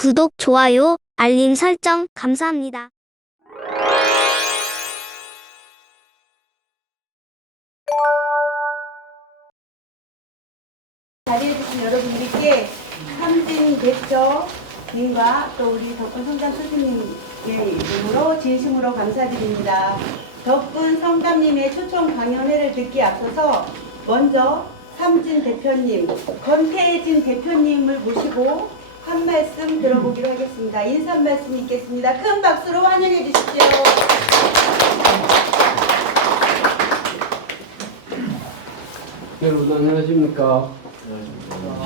구독, 좋아요, 알림 설정 감사합니다. 자리해 주신 여러분들께 삼진 대표님과 또 우리 덕분 성담 선생님의 이름으로 진심으로 감사드립니다. 덕분 성담님의 초청 강연회를 듣기 앞서서 먼저 삼진 대표님, 권태진 대표님을 모시고 한 말씀 들어보기로 하겠습니다. 인사 한 말씀 있겠습니다. 큰 박수로 환영해 주십시오. 여러분 안녕하십니까?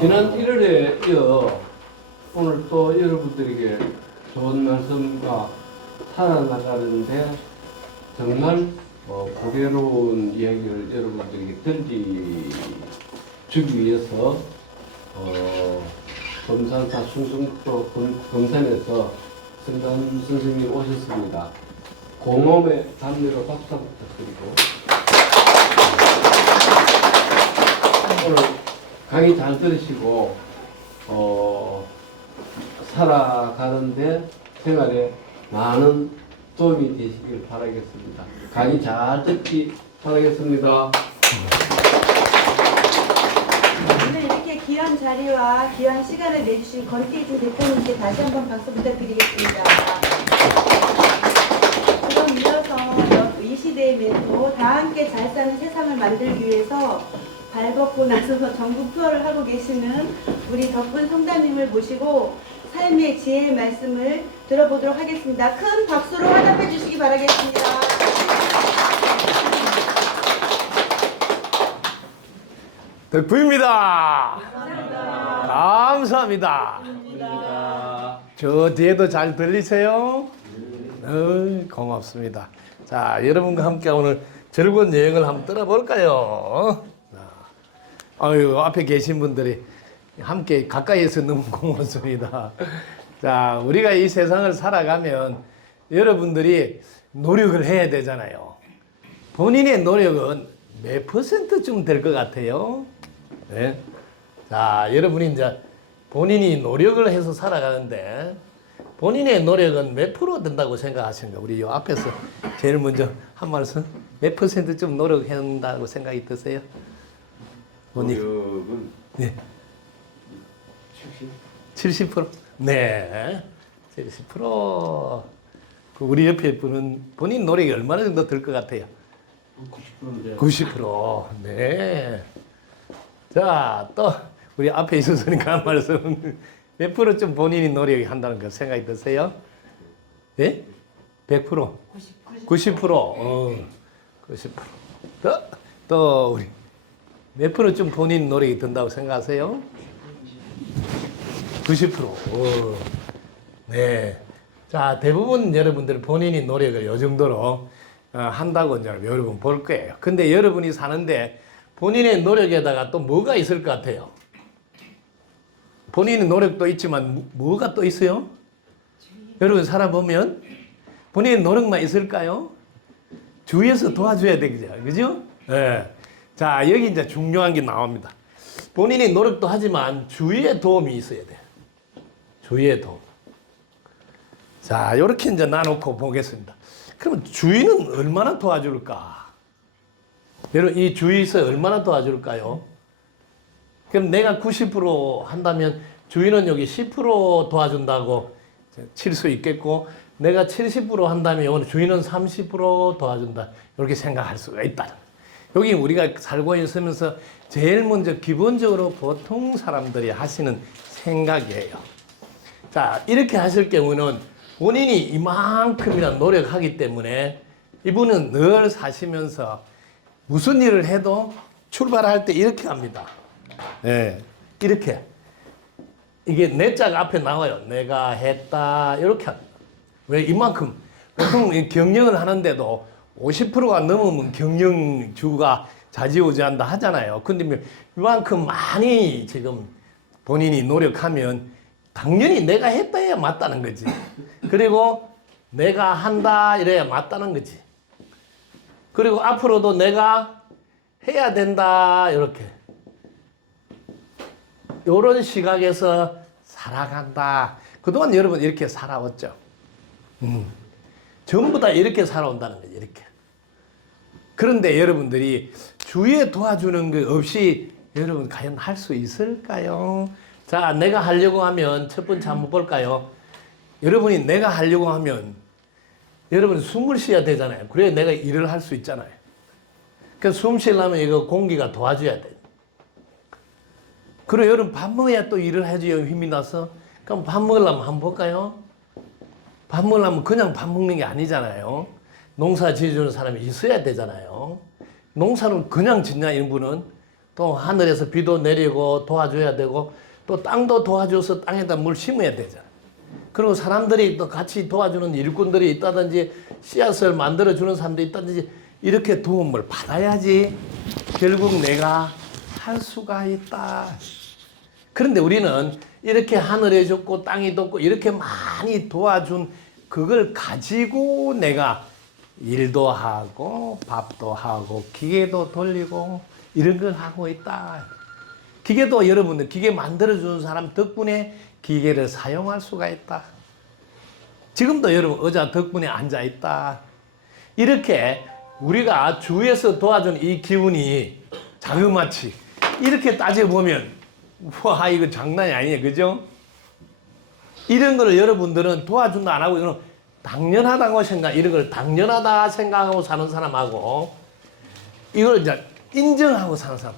지난 1월에 이어 오늘 또 여러분들에게 좋은 말씀과 살아나가는데 정말 보배로운 이야기를 여러분들에게 들려주기 위해서 검산사 충성도 검산에서 성담 선생님 오셨습니다. 공홈의 담례로 박수 부탁드리고 오늘 강의 잘 들으시고 살아가는데 생활에 많은 도움이 되시길 바라겠습니다. 강의 잘 듣기 바라겠습니다. 오늘 이렇게 귀한 자리와 귀한 시간을 내주신 권태진 대표님께 다시 한번 박수 부탁드리겠습니다. 그럼 이어서 이 시대의 멘토 다 함께 잘 사는 세상을 만들기 위해서 발벗고 나서서 전국 투어를 하고 계시는 우리 덕분 성담님을 모시고 삶의 지혜의 말씀을 들어보도록 하겠습니다. 큰 박수로 화답해 주시기 바라겠습니다. 덕분입니다. 감사합니다. 저 뒤에도 잘 들리세요? 고맙습니다. 자, 여러분과 함께 오늘 즐거운 여행을 한번 떠나볼까요? 아유, 앞에 계신 분들이 함께 가까이에서 너무 고맙습니다. 자, 우리가 이 세상을 살아가면 여러분들이 노력을 해야 되잖아요. 본인의 노력은 몇 %쯤 될 것 같아요? 네? 자, 여러분이 이제 본인이 노력을 해서 살아가는데 본인의 노력은 몇 프로 된다고 생각하십니까? 우리 요 앞에서 제일 먼저 한 말씀 몇 %쯤 노력한다고 생각이 드세요? 노력은 네. 70%? 네. 70%. 그 우리 옆에 분은 본인 노력이 얼마나 정도 될 것 같아요? 90%인데 90%. 네. 자, 또 우리 앞에 있었으니까 한 말씀. 몇 프로쯤 본인이 노력이 한다는 거 생각이 드세요? 네? 100%? 90%. 90%. 또 우리 몇 프로쯤 본인 노력이 든다고 생각하세요? 90%. 네. 자, 대부분 여러분들 본인이 노력을 요 정도로 한다고 이제 여러분 볼 거예요. 근데 여러분이 사는데 본인의 노력에다가 또 뭐가 있을 것 같아요? 본인의 노력도 있지만 뭐가 또 있어요? 여러분 살아보면 본인의 노력만 있을까요? 주위에서 도와줘야 되죠. 그죠? 네. 자, 여기 이제 중요한 게 나옵니다. 본인이 노력도 하지만 주위의 도움이 있어야 돼요. 주위의 도움. 자, 이렇게 이제 나놓고 보겠습니다. 그럼 주위는 얼마나 도와줄까? 여러분, 이 주위에서 얼마나 도와줄까요? 그럼 내가 90% 한다면 주위는 여기 10% 도와준다고 칠 수 있겠고, 내가 70% 한다면 오늘 주위는 30% 도와준다. 이렇게 생각할 수가 있다. 여기 우리가 살고 있으면서 제일 먼저 기본적으로 보통 사람들이 하시는 생각이에요. 자, 이렇게 하실 경우는 본인이 이만큼이나 노력하기 때문에 이분은 늘 사시면서 무슨 일을 해도 출발할 때 이렇게 합니다. 네, 이렇게. 이게 내 자가 앞에 나와요. 내가 했다. 이렇게 합니다. 왜 이만큼? 보통 경영을 하는데도 50%가 넘으면 경영주가 좌지우지한다 하잖아요. 근데 이만큼 많이 지금 본인이 노력하면 당연히 내가 했다 해야 맞다는 거지. 그리고 내가 한다 이래야 맞다는 거지. 그리고 앞으로도 내가 해야 된다 이렇게. 요런 시각에서 살아간다. 그동안 여러분 이렇게 살아왔죠. 전부 다 이렇게 살아온다는 거죠. 이렇게. 그런데 여러분들이 주위에 도와주는 거 없이 여러분 과연 할 수 있을까요? 자, 내가 하려고 하면 첫 번째 한번 볼까요? 여러분이 내가 하려고 하면 여러분 숨을 쉬어야 되잖아요. 그래야 내가 일을 할 수 있잖아요. 그래서 숨 쉬려면 이거 공기가 도와줘야 돼요. 그리고 여러분 밥 먹어야 또 일을 해줘야 힘이 나서. 그럼 밥 먹으려면 한번 볼까요? 밥 먹으려면 그냥 밥 먹는 게 아니잖아요. 농사 지어주는 사람이 있어야 되잖아요. 농사는 그냥 짓냐, 일부는. 또 하늘에서 비도 내리고 도와줘야 되고, 또 땅도 도와줘서 땅에다 물 심어야 되잖아요. 그리고 사람들이 또 같이 도와주는 일꾼들이 있다든지, 씨앗을 만들어주는 사람도 있다든지, 이렇게 도움을 받아야지 결국 내가 할 수가 있다. 그런데 우리는 이렇게 하늘에 줬고 땅이 뒀고 이렇게 많이 도와준 그걸 가지고 내가 일도 하고 밥도 하고 기계도 돌리고 이런 걸 하고 있다. 기계도 여러분들 기계 만들어주는 사람 덕분에 기계를 사용할 수가 있다. 지금도 여러분 의자 덕분에 앉아 있다. 이렇게 우리가 주위에서 도와준 이 기운이 자그마치 이렇게 따져보면 와 이거 장난이 아니네, 그죠? 이런 걸 여러분들은 도와준다 안 하고 이건 당연하다고 이런 걸 당연하다 생각하고 사는 사람하고 이걸 이제 인정하고 사는 사람.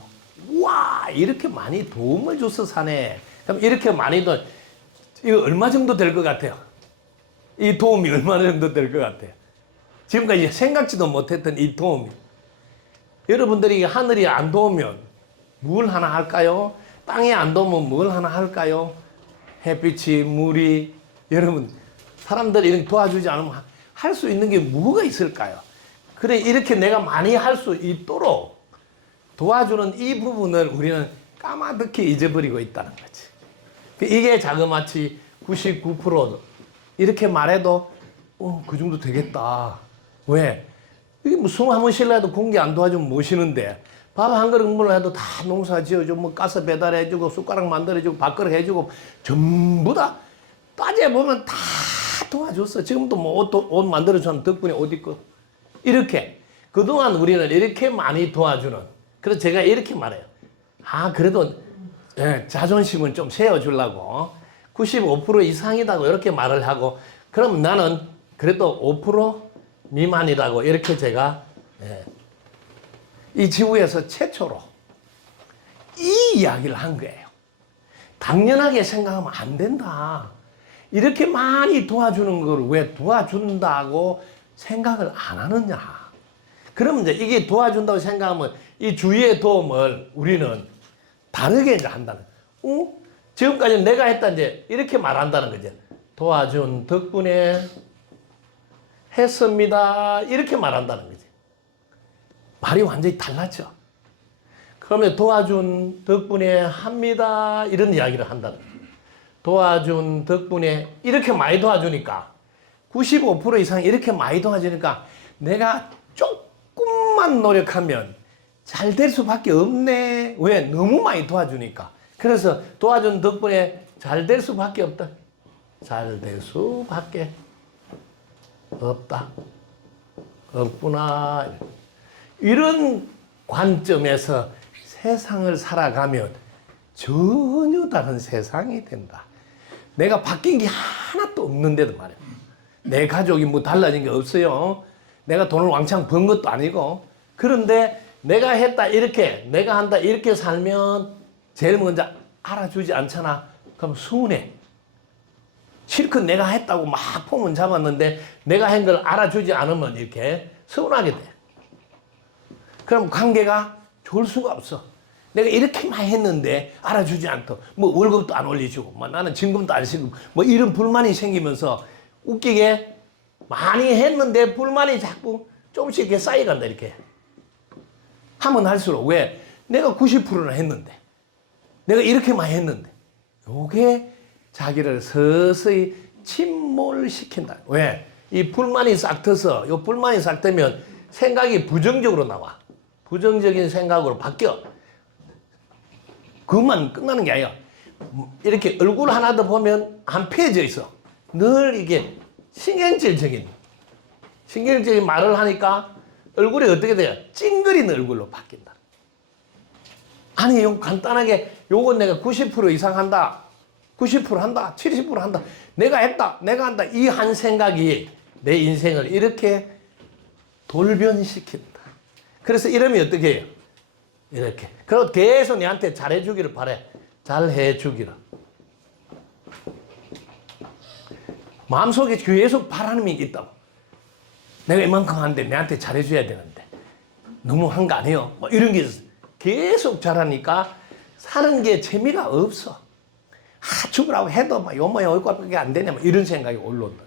와 이렇게 많이 도움을 줘서 사네. 그럼 이렇게 많이 돈 이거 얼마 정도 될 것 같아요? 이 도움이 얼마 정도 될 것 같아요? 지금까지 생각지도 못했던 이 도움이. 여러분들이 하늘이 안 도우면 뭘 하나 할까요? 땅이 안 도우면 뭘 하나 할까요? 햇빛이, 물이, 여러분, 사람들이 이렇게 도와주지 않으면 할 수 있는 게 뭐가 있을까요? 그래, 이렇게 내가 많이 할 수 있도록 도와주는 이 부분을 우리는 까마득히 잊어버리고 있다는 거지. 이게 자그마치 99% 이렇게 말해도, 그 정도 되겠다. 왜? 이게 뭐 숨 한 번 쉬려도 공기 안 도와주면 못 쉬는데, 밥 한 그릇 먹으려 해도 다 농사 지어주고, 뭐 가스 배달해주고, 숟가락 만들어주고, 밥그릇 해주고, 전부 다 따져보면 다 도와줬어. 지금도 뭐 옷 만들어주는 덕분에 옷 입고. 이렇게. 그동안 우리는 이렇게 많이 도와주는. 그래서 제가 이렇게 말해요. 그래도 자존심은 좀 세워주려고 95% 이상이라고 이렇게 말을 하고, 그럼 나는 그래도 5% 미만이라고 이렇게 제가 이 지구에서 최초로 이 이야기를 한 거예요. 당연하게 생각하면 안 된다. 이렇게 많이 도와주는 걸 왜 도와준다고 생각을 안 하느냐. 그러면 이제 이게 도와준다고 생각하면 이 주위의 도움을 우리는 다르게 이제 한다는 거예요. 지금까지 내가 했다 이제 이렇게 말한다는 거죠. 도와준 덕분에 했습니다. 이렇게 말한다는 거지. 말이 완전히 달랐죠. 그러면 도와준 덕분에 합니다. 이런 이야기를 한다는 거예요. 도와준 덕분에 이렇게 많이 도와주니까 95% 이상 이렇게 많이 도와주니까 내가 조금만 노력하면 잘 될 수밖에 없네. 왜? 너무 많이 도와주니까. 그래서 도와준 덕분에 잘 될 수밖에 없다. 잘 될 수밖에 없다. 없구나. 이런 관점에서 세상을 살아가면 전혀 다른 세상이 된다. 내가 바뀐 게 하나도 없는데도 말이야. 내 가족이 뭐 달라진 게 없어요. 내가 돈을 왕창 번 것도 아니고. 그런데 내가 했다 이렇게, 내가 한다 이렇게 살면 제일 먼저 알아주지 않잖아. 그럼 서운해. 실컷 내가 했다고 막 폼은 잡았는데 내가 한 걸 알아주지 않으면 이렇게 서운하게 돼. 그럼 관계가 좋을 수가 없어. 내가 이렇게 많이 했는데 알아주지 않고 뭐 월급도 안 올려주고 뭐 나는 진금도 안 쓰고 뭐 이런 불만이 생기면서 웃기게 많이 했는데 불만이 자꾸 조금씩 이렇게 쌓여간다. 이렇게 하면 할수록 왜? 내가 90%나 했는데 내가 이렇게 많이 했는데 요게 자기를 서서히 침몰시킨다. 왜? 이 불만이 싹 터서 요 불만이 싹 되면 생각이 부정적으로 나와. 부정적인 생각으로 바뀌어. 그것만 끝나는 게 아니야. 이렇게 얼굴 하나도 보면 안 펴져 있어. 늘 이게 신경질적인 말을 하니까 얼굴이 어떻게 돼요? 찡그리는 얼굴로 바뀐다. 아니, 요 간단하게 요건 내가 90% 이상 한다. 90% 한다. 70% 한다. 내가 했다. 내가 한다. 이 한 생각이 내 인생을 이렇게 돌변시킨다. 그래서 이러면 어떻게 해요? 이렇게. 그리고 계속 내한테 잘해주기를 바래. 잘해주기를. 마음속에 계속 바라는 게 있다고. 내가 이만큼 하는데 내한테 잘해줘야 되는데 너무 한 거 아니에요? 뭐 이런 게 있어. 계속 잘하니까 사는 게 재미가 없어. 죽으라고 해도 막 요모야 얼굴밖에 안 되냐, 뭐 이런 생각이 올라온다.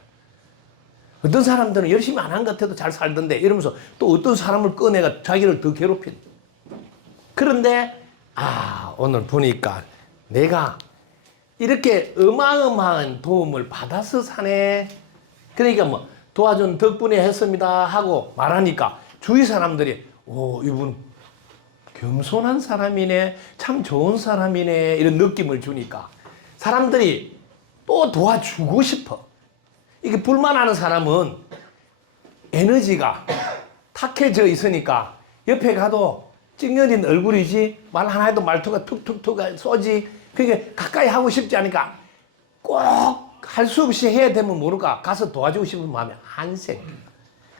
어떤 사람들은 열심히 안 한 것 같아도 잘 살던데 이러면서 또 어떤 사람을 꺼내가 자기를 더 괴롭힌다. 그런데 오늘 보니까 내가 이렇게 어마어마한 도움을 받아서 사네. 그러니까 뭐 도와준 덕분에 했습니다 하고 말하니까 주위 사람들이 이분 겸손한 사람이네, 참 좋은 사람이네, 이런 느낌을 주니까 사람들이 또 도와주고 싶어. 이게 불만하는 사람은 에너지가 탁해져 있으니까 옆에 가도 찡여진 얼굴이지 말 하나 해도 말투가 툭툭툭 쏘지. 그게 가까이 하고 싶지 않으니까 꼭 할 수 없이 해야 되면 모를까 가서 도와주고 싶은 마음이 안 생.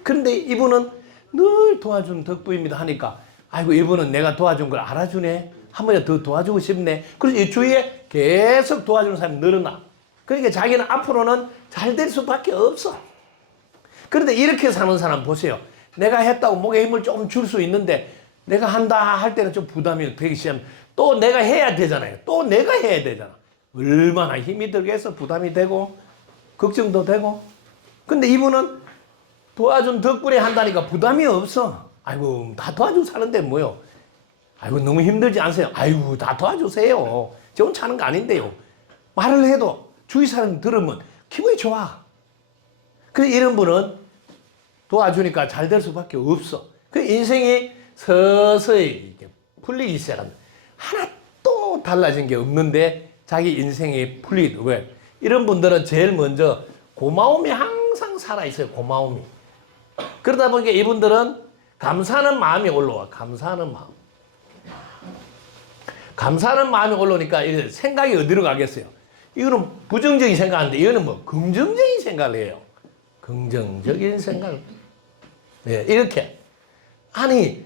그런데 이분은 늘 도와준 덕분입니다 하니까 아이고 이분은 내가 도와준 걸 알아주네. 한 번에 더 도와주고 싶네. 그래서 이 주위에 계속 도와주는 사람이 늘어나. 그러니까 자기는 앞으로는 잘 될 수밖에 없어. 그런데 이렇게 사는 사람 보세요. 내가 했다고 목에 힘을 좀 줄 수 있는데 내가 한다 할 때는 좀 부담이 되기 시작하면 또 내가 해야 되잖아요. 또 내가 해야 되잖아. 얼마나 힘이 들게 해서 부담이 되고 걱정도 되고. 근데 이분은 도와준 덕분에 한다니까 부담이 없어. 아이고 다 도와주고 사는데 뭐요. 아이고 너무 힘들지 않으세요? 아이고 다 도와주세요. 저 혼자 하는 거 아닌데요. 말을 해도 주위 사람 들으면 기분이 좋아. 그래서 이런 분은 도와주니까 잘 될 수밖에 없어. 그 인생이 서서히 이렇게 풀리기 시작한다. 하나도 달라진 게 없는데 자기 인생이 풀리기. 왜? 이런 분들은 제일 먼저 고마움이 항상 살아있어요. 고마움이. 그러다 보니까 이분들은 감사하는 마음이 올라와. 감사하는 마음. 감사하는 마음이 올라오니까 생각이 어디로 가겠어요? 이거는 부정적인 생각인데 이거는 뭐 긍정적인 생각을 해요. 긍정적인 생각. 네, 이렇게. 아니,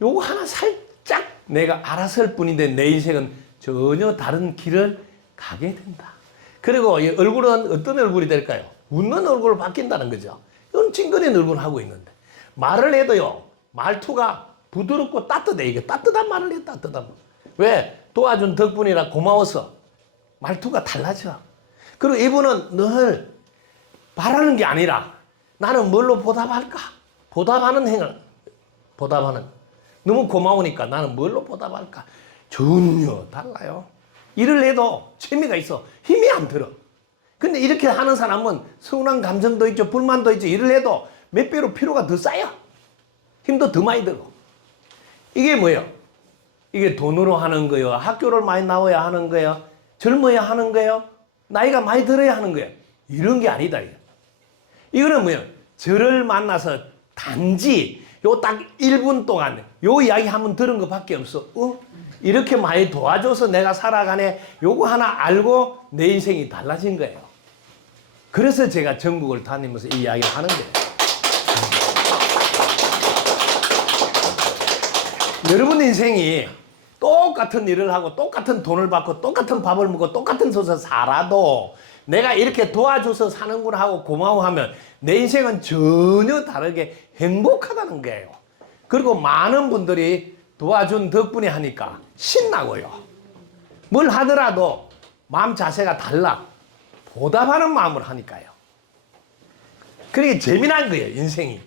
요거 하나 살짝 내가 알았을 뿐인데 내 인생은 전혀 다른 길을 가게 된다. 그리고 이 얼굴은 어떤 얼굴이 될까요? 웃는 얼굴로 바뀐다는 거죠. 이건 찡그린 얼굴을 하고 있는데 말을 해도요. 말투가 부드럽고 따뜻해. 이게 따뜻한 말을 해. 따뜻한 말. 왜? 도와준 덕분이라 고마워서 말투가 달라져. 그리고 이분은 늘 바라는 게 아니라 나는 뭘로 보답할까? 보답하는 행을. 보답하는. 너무 고마우니까 나는 뭘로 보답할까? 전혀 달라요. 일을 해도 재미가 있어. 힘이 안 들어. 근데 이렇게 하는 사람은 서운한 감정도 있죠. 불만도 있죠. 일을 해도 몇 배로 피로가 더 쌓여. 힘도 더 많이 들고. 이게 뭐예요? 이게 돈으로 하는 거예요? 학교를 많이 나와야 하는 거예요? 젊어야 하는 거예요? 나이가 많이 들어야 하는 거예요? 이런 게 아니다. 이거는 뭐예요? 저를 만나서 단지 요 딱 1분 동안 요 이야기 한번 들은 것밖에 없어. 이렇게 많이 도와줘서 내가 살아가네. 요거 하나 알고 내 인생이 달라진 거예요. 그래서 제가 전국을 다니면서 이 이야기를 하는 거예요. 여러분 인생이 똑같은 일을 하고 똑같은 돈을 받고 똑같은 밥을 먹고 똑같은 곳에서 살아도 내가 이렇게 도와줘서 사는구나 하고 고마워하면 내 인생은 전혀 다르게 행복하다는 거예요. 그리고 많은 분들이 도와준 덕분에 하니까 신나고요. 뭘 하더라도 마음 자세가 달라. 보답하는 마음을 하니까요. 그러니까 재미난 거예요, 인생이.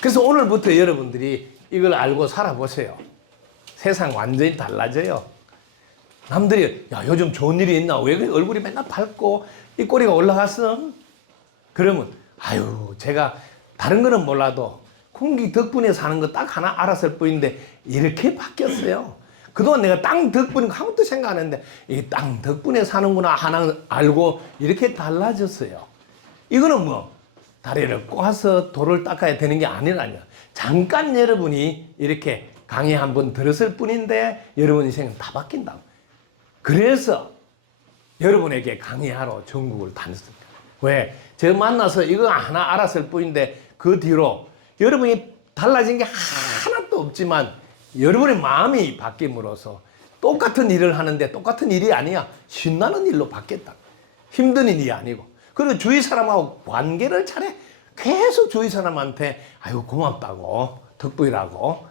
그래서 오늘부터 여러분들이 이걸 알고 살아보세요. 세상 완전히 달라져요. 남들이 야 요즘 좋은 일이 있나? 왜 그래? 얼굴이 맨날 밝고 이 꼬리가 올라갔어? 그러면 아유 제가 다른 거는 몰라도 공기 덕분에 사는 거 딱 하나 알았을 뿐인데 이렇게 바뀌었어요. 그동안 내가 땅 덕분에 아무것도 생각 안 했는데 이 땅 덕분에 사는구나 하나 알고 이렇게 달라졌어요. 이거는 뭐 다리를 꼬아서 돌을 닦아야 되는 게 아니라뇨. 잠깐 여러분이 이렇게 강의 한번 들었을 뿐인데 여러분 인생은 다 바뀐다고. 그래서 여러분에게 강의하러 전국을 다녔습니다. 왜? 저 만나서 이거 하나 알았을 뿐인데 그 뒤로 여러분이 달라진 게 하나도 없지만 여러분의 마음이 바뀜으로써 똑같은 일을 하는데 똑같은 일이 아니야. 신나는 일로 바뀌었다. 힘든 일이 아니고. 그리고 주위 사람하고 관계를 잘해. 계속 주위 사람한테 아유 고맙다고 덕분이라고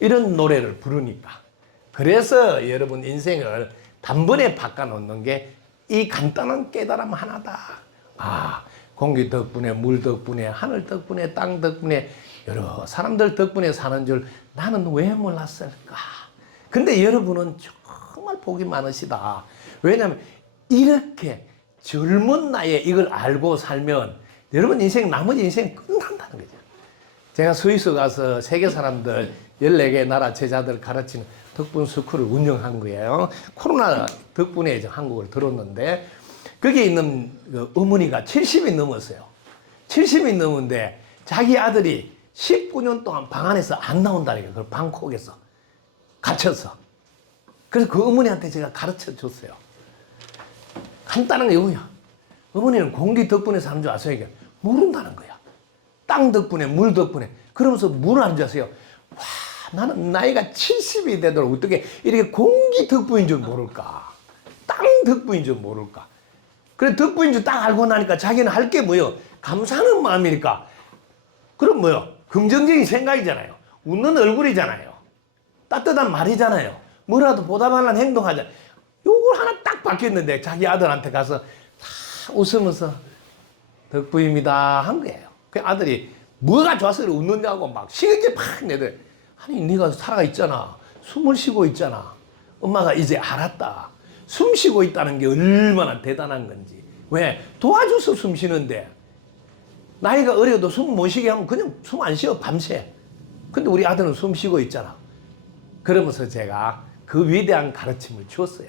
이런 노래를 부르니까. 그래서 여러분 인생을 단번에 바꿔놓는 게 이 간단한 깨달음 하나다. 아, 공기 덕분에, 물 덕분에, 하늘 덕분에, 땅 덕분에, 여러 사람들 덕분에 사는 줄 나는 왜 몰랐을까? 근데 여러분은 정말 복이 많으시다. 왜냐하면 이렇게 젊은 나이에 이걸 알고 살면 여러분 인생, 나머지 인생 끝난다는 거죠. 제가 스위스 가서 세계 사람들 14개 나라 제자들 가르치는 덕분 스쿨을 운영한 거예요. 코로나 덕분에 이제 한국을 들었는데 거기에 있는 그 어머니가 70이 넘었어요. 70이 넘은데 자기 아들이 19년 동안 방 안에서 안 나온다니까. 그 방콕에서 갇혀서. 그래서 그 어머니한테 제가 가르쳐 줬어요. 간단한 게 이거야. 어머니는 공기 덕분에 사는 줄 아세요? 이게 모른다는 거야. 땅 덕분에, 물 덕분에. 그러면서 뭘 안 자세요? 와, 나는 나이가 70이 되도록 어떻게 이렇게 공기 덕분인 줄 모를까? 땅 덕분인 줄 모를까? 그래, 덕분인 줄 딱 알고 나니까 자기는 할 게 뭐요? 감사하는 마음이니까. 그럼 뭐요? 긍정적인 생각이잖아요. 웃는 얼굴이잖아요. 따뜻한 말이잖아요. 뭐라도 보답하는 행동하잖아요. 요걸 하나 딱 바뀌었는데 자기 아들한테 가서 다 웃으면서 덕분입니다 한 거예요. 그 아들이 뭐가 좋아서 웃느냐고 막 시간제 팍 내더래. 아니 네가 살아 있잖아. 숨을 쉬고 있잖아. 엄마가 이제 알았다. 숨 쉬고 있다는 게 얼마나 대단한 건지. 왜? 도와줘서 숨 쉬는데 나이가 어려도 숨 못 쉬게 하면 그냥 숨 안 쉬어 밤새. 근데 우리 아들은 숨 쉬고 있잖아. 그러면서 제가 그 위대한 가르침을 주었어요.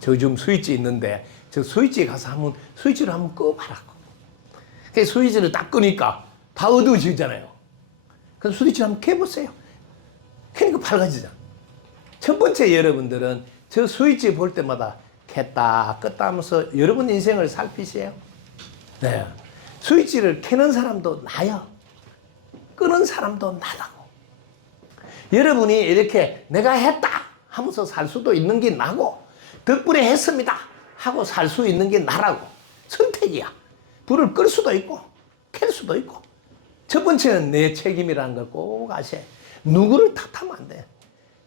저 지금 스위치 있는데 저 스위치에 가서 한번 스위치를 한번 꺼봐라고. 그 스위치를 딱 끄니까 다 어두워지잖아요. 그래서 스위치를 한번 켜보세요. 켜니까 밝아지잖아. 첫 번째 여러분들은 저 스위치 볼 때마다 켰다 껐다 하면서 여러분 인생을 살피세요. 네. 스위치를 켜는 사람도 나요. 끄는 사람도 나다고. 여러분이 이렇게 내가 했다 하면서 살 수도 있는 게 나고 덕분에 했습니다 하고 살 수 있는 게 나라고. 선택이야. 불을 끌 수도 있고 켤 수도 있고. 첫 번째는 내 책임이라는 걸 꼭 아셔야 해. 누구를 탓하면 안 돼.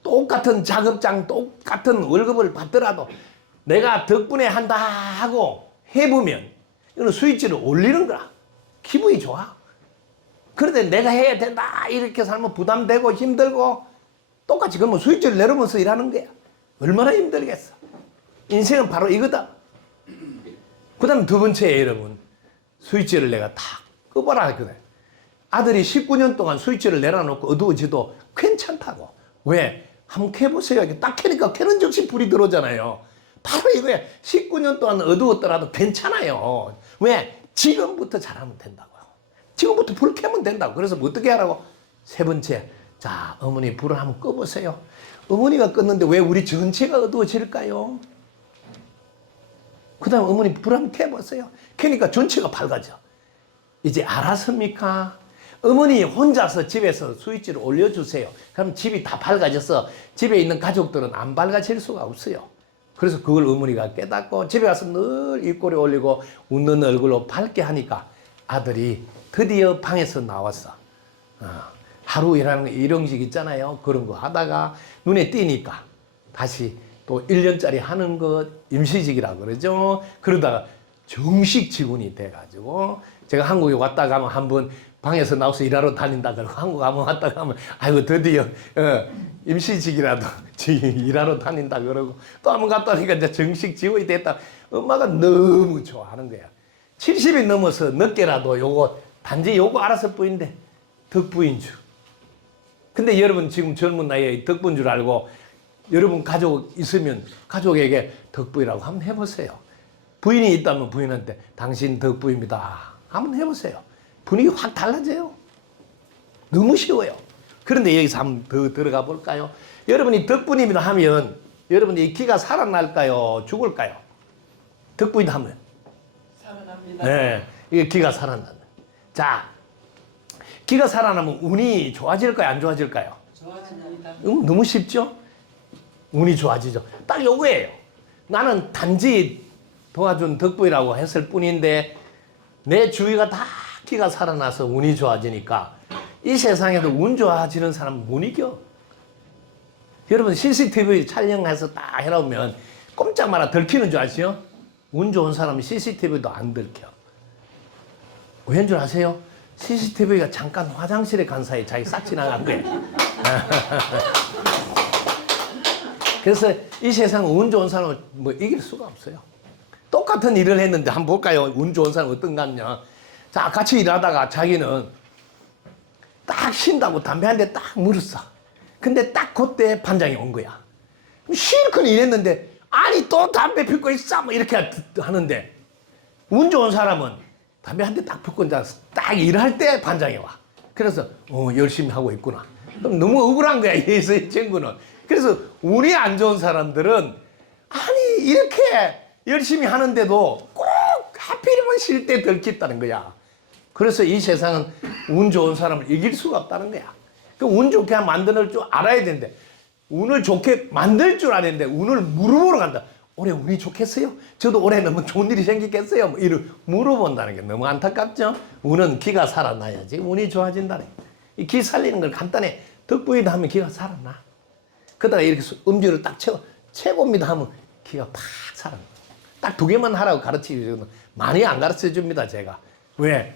똑같은 작업장 똑같은 월급을 받더라도 내가 덕분에 한다 하고 해보면 이거는 스위치를 올리는 거야. 기분이 좋아. 그런데 내가 해야 된다 이렇게 살면 부담되고 힘들고 똑같이 그러면 스위치를 내려면서 일하는 거야. 얼마나 힘들겠어. 인생은 바로 이거다. 그 다음 두 번째 여러분 스위치를 내가 다 꺼봐라 했거든. 아들이 19년 동안 스위치를 내려놓고 어두워져도 괜찮다고. 왜? 한번 켜보세요. 이렇게 딱 켜니까 켜는 즉시 불이 들어오잖아요. 바로 이거야. 19년 동안 어두웠더라도 괜찮아요. 왜? 지금부터 잘하면 된다고요. 지금부터 불 켜면 된다고. 그래서 뭐 어떻게 하라고? 세 번째. 자, 어머니 불을 한번 꺼보세요. 어머니가 껐는데 왜 우리 전체가 어두워질까요? 그 다음 어머니 불 한번 켜보세요. 켜니까 전체가 밝아져. 이제 알았습니까? 어머니 혼자서 집에서 스위치를 올려주세요. 그럼 집이 다 밝아져서 집에 있는 가족들은 안 밝아질 수가 없어요. 그래서 그걸 어머니가 깨닫고 집에 가서 늘 입꼬리 올리고 웃는 얼굴로 밝게 하니까 아들이 드디어 방에서 나왔어. 하루 일하는 일용직 있잖아요. 그런 거 하다가 눈에 띄니까 다시 또 1년짜리 하는 것 임시직이라고 그러죠. 그러다가 정식 직원이 돼가지고 제가 한국에 왔다 가면 한번 방에서 나와서 일하러 다닌다 그러고 한국 가면 왔다 가면 아이고 드디어 임시직이라도 일하러 다닌다 그러고 또 한번 갔다 오니까 이제 정식 직원이 됐다. 엄마가 너무 좋아하는 거야. 70이 넘어서 늦게라도 요거 단지 요거 알았을 뿐인데 덕분인 줄. 근데 여러분 지금 젊은 나이에 덕분인 줄 알고 여러분 가족 있으면 가족에게 덕분이라고 한번 해보세요. 부인이 있다면 부인한테 당신 덕분입니다. 한번 해보세요. 분위기 확 달라져요. 너무 쉬워요. 그런데 여기서 한번 더 들어가 볼까요? 여러분이 덕분입니다 하면 여러분이 이 기가 살아날까요? 죽을까요? 덕분이다 하면. 살아납니다. 네, 이게 기가 살아난다. 자, 기가 살아나면 운이 좋아질까요? 안 좋아질까요? 좋아집니다. 너무 쉽죠? 운이 좋아지죠. 딱 요거예요. 나는 단지 도와준 덕분이라고 했을 뿐인데 내 주위가 다 기가 살아나서 운이 좋아지니까 이 세상에도 운 좋아지는 사람은 못 이겨. 여러분 CCTV 촬영해서 딱 해놓으면 꼼짝 마라 들키는 줄 아시죠? 운 좋은 사람은 CCTV도 안 들켜. 왜인 줄 아세요? CCTV가 잠깐 화장실에 간 사이에 자기 싹 지나간 거예요. 그래서 이 세상 운 좋은 사람은 뭐 이길 수가 없어요. 똑같은 일을 했는데 한번 볼까요? 운 좋은 사람 어떤 같냐? 자, 같이 일하다가 자기는 딱 쉰다고 담배 한 대 딱 물었어. 근데 딱 그때 반장이 온 거야. 실컷 일했는데 아니 또 담배 피우고 있어 뭐 이렇게 하는데 운 좋은 사람은 담배 한 대 딱 피우고 이제 딱 일할 때 반장이 와. 그래서 열심히 하고 있구나. 그럼 너무 억울한 거야 이 친구는. 그래서 운이 안 좋은 사람들은 아니 이렇게 열심히 하는데도 꼭 하필이면 쉴 때 들켰다는 거야. 그래서 이 세상은 운 좋은 사람을 이길 수가 없다는 거야. 그 운 좋게 만드는 줄 알아야 되는데 운을 좋게 만들 줄 아는데 운을 물어보러 간다. 올해 운이 좋겠어요? 저도 올해 너무 좋은 일이 생기겠어요? 뭐 이를 물어본다는 게 너무 안타깝죠? 운은 기가 살아나야지 운이 좋아진다네. 이 기 살리는 걸 간단해. 덕분이다 하면 기가 살아나. 그러다가 이렇게 음주를 딱 채워 최고입니다 하면 기가 팍 살아나. 딱 두 개만 하라고 가르치거든. 많이 안 가르쳐 줍니다 제가. 왜?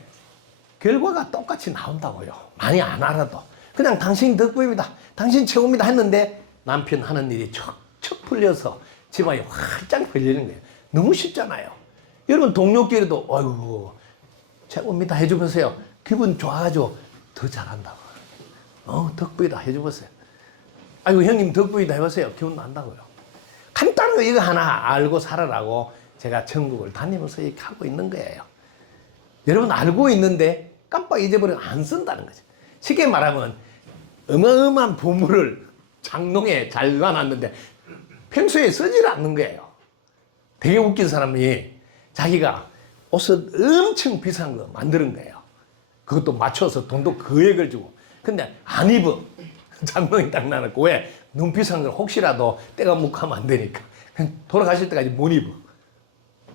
결과가 똑같이 나온다고요. 많이 안 알아도. 그냥 당신 덕분입니다. 당신 최고입니다 했는데 남편 하는 일이 척척 풀려서 집안이 활짝 걸리는 거예요. 너무 쉽잖아요. 여러분 동료끼리도 아이고 최고입니다 해줘보세요. 기분 좋아가지고 더 잘한다고. 덕분이다 해줘보세요. 아이고 형님 덕분이다 해보세요. 기분 난다고요. 간단한 거 이거 하나 알고 살아라고 제가 전국을 다니면서 이렇게 하고 있는 거예요. 여러분 알고 있는데 깜빡 잊어버리면 안 쓴다는 거죠. 쉽게 말하면 어마어마한 보물을 장롱에 잘 놔놨는데 평소에 쓰질 않는 거예요. 되게 웃긴 사람이 자기가 옷을 엄청 비싼 거 만드는 거예요. 그것도 맞춰서 돈도 거액을 주고. 근데 안 입어. 장롱에 딱 놔놓고. 왜? 너무 비싼 걸 혹시라도 때가 묵고 하면 안 되니까. 돌아가실 때까지 못 입어.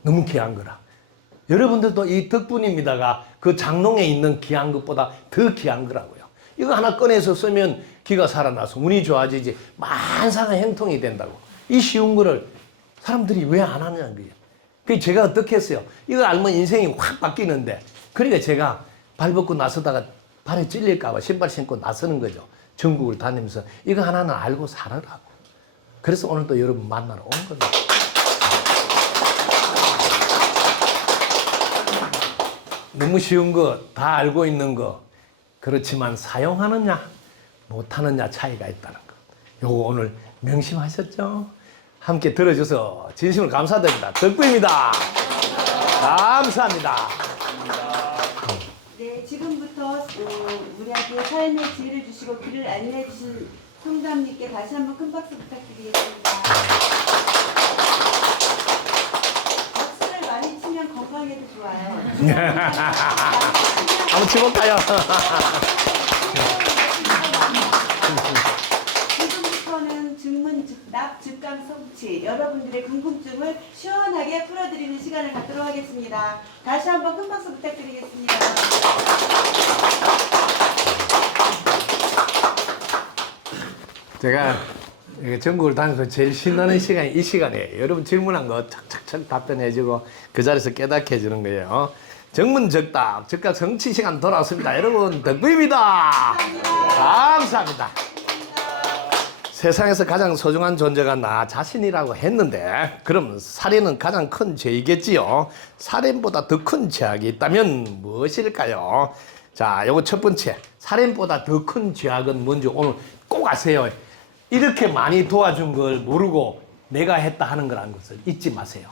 너무 귀한 거라. 여러분들도 이 덕분입니다가 그 장롱에 있는 귀한 것보다 더 귀한 거라고요. 이거 하나 꺼내서 쓰면 기가 살아나서 운이 좋아지지 만상의 행통이 된다고. 이 쉬운 거를 사람들이 왜 안 하냐는 거예요. 그래서 제가 어떻게 했어요? 이거 알면 인생이 확 바뀌는데 그러니까 제가 발 벗고 나서다가 발에 찔릴까 봐 신발 신고 나서는 거죠. 전국을 다니면서 이거 하나는 알고 살아라고. 그래서 오늘 또 여러분 만나러 온 겁니다. 너무 쉬운 거, 다 알고 있는 거. 그렇지만 사용하느냐, 못하느냐 차이가 있다는 거. 요거 오늘 명심하셨죠? 함께 들어줘서 진심으로 감사드립니다. 덕분입니다. 감사합니다. 네, 지금부터 우리한테 삶의 지혜를 주시고 길을 안내해 주신 성담님께 다시 한번 큰 박수 부탁드리겠습니다. 박수를 많이 치면 건강에도 좋아요. 한번 치볼까요? 지금부터는 증문, 즉답, 즉감, 성취 여러분들의 궁금증을 시원하게 풀어드리는 시간을 갖도록 하겠습니다. 다시 한번 큰 박수 부탁드리겠습니다. 제가 전국을 다니면서 제일 신나는 시간이 이 시간이에요. 여러분 질문한 거 착착착 답변해주고 그 자리에서 깨닫게 해주는 거예요. 정문적답, 즉각 성취 시간 돌아왔습니다. 여러분 덕분입니다. 감사합니다. 세상에서 가장 소중한 존재가 나 자신이라고 했는데 그럼 살인은 가장 큰 죄이겠지요. 살인보다 더 큰 죄악이 있다면 무엇일까요? 자, 요거 첫 번째. 살인보다 더 큰 죄악은 뭔지 오늘 꼭 아세요. 이렇게 많이 도와준 걸 모르고 내가 했다 하는 거라는 것을 잊지 마세요.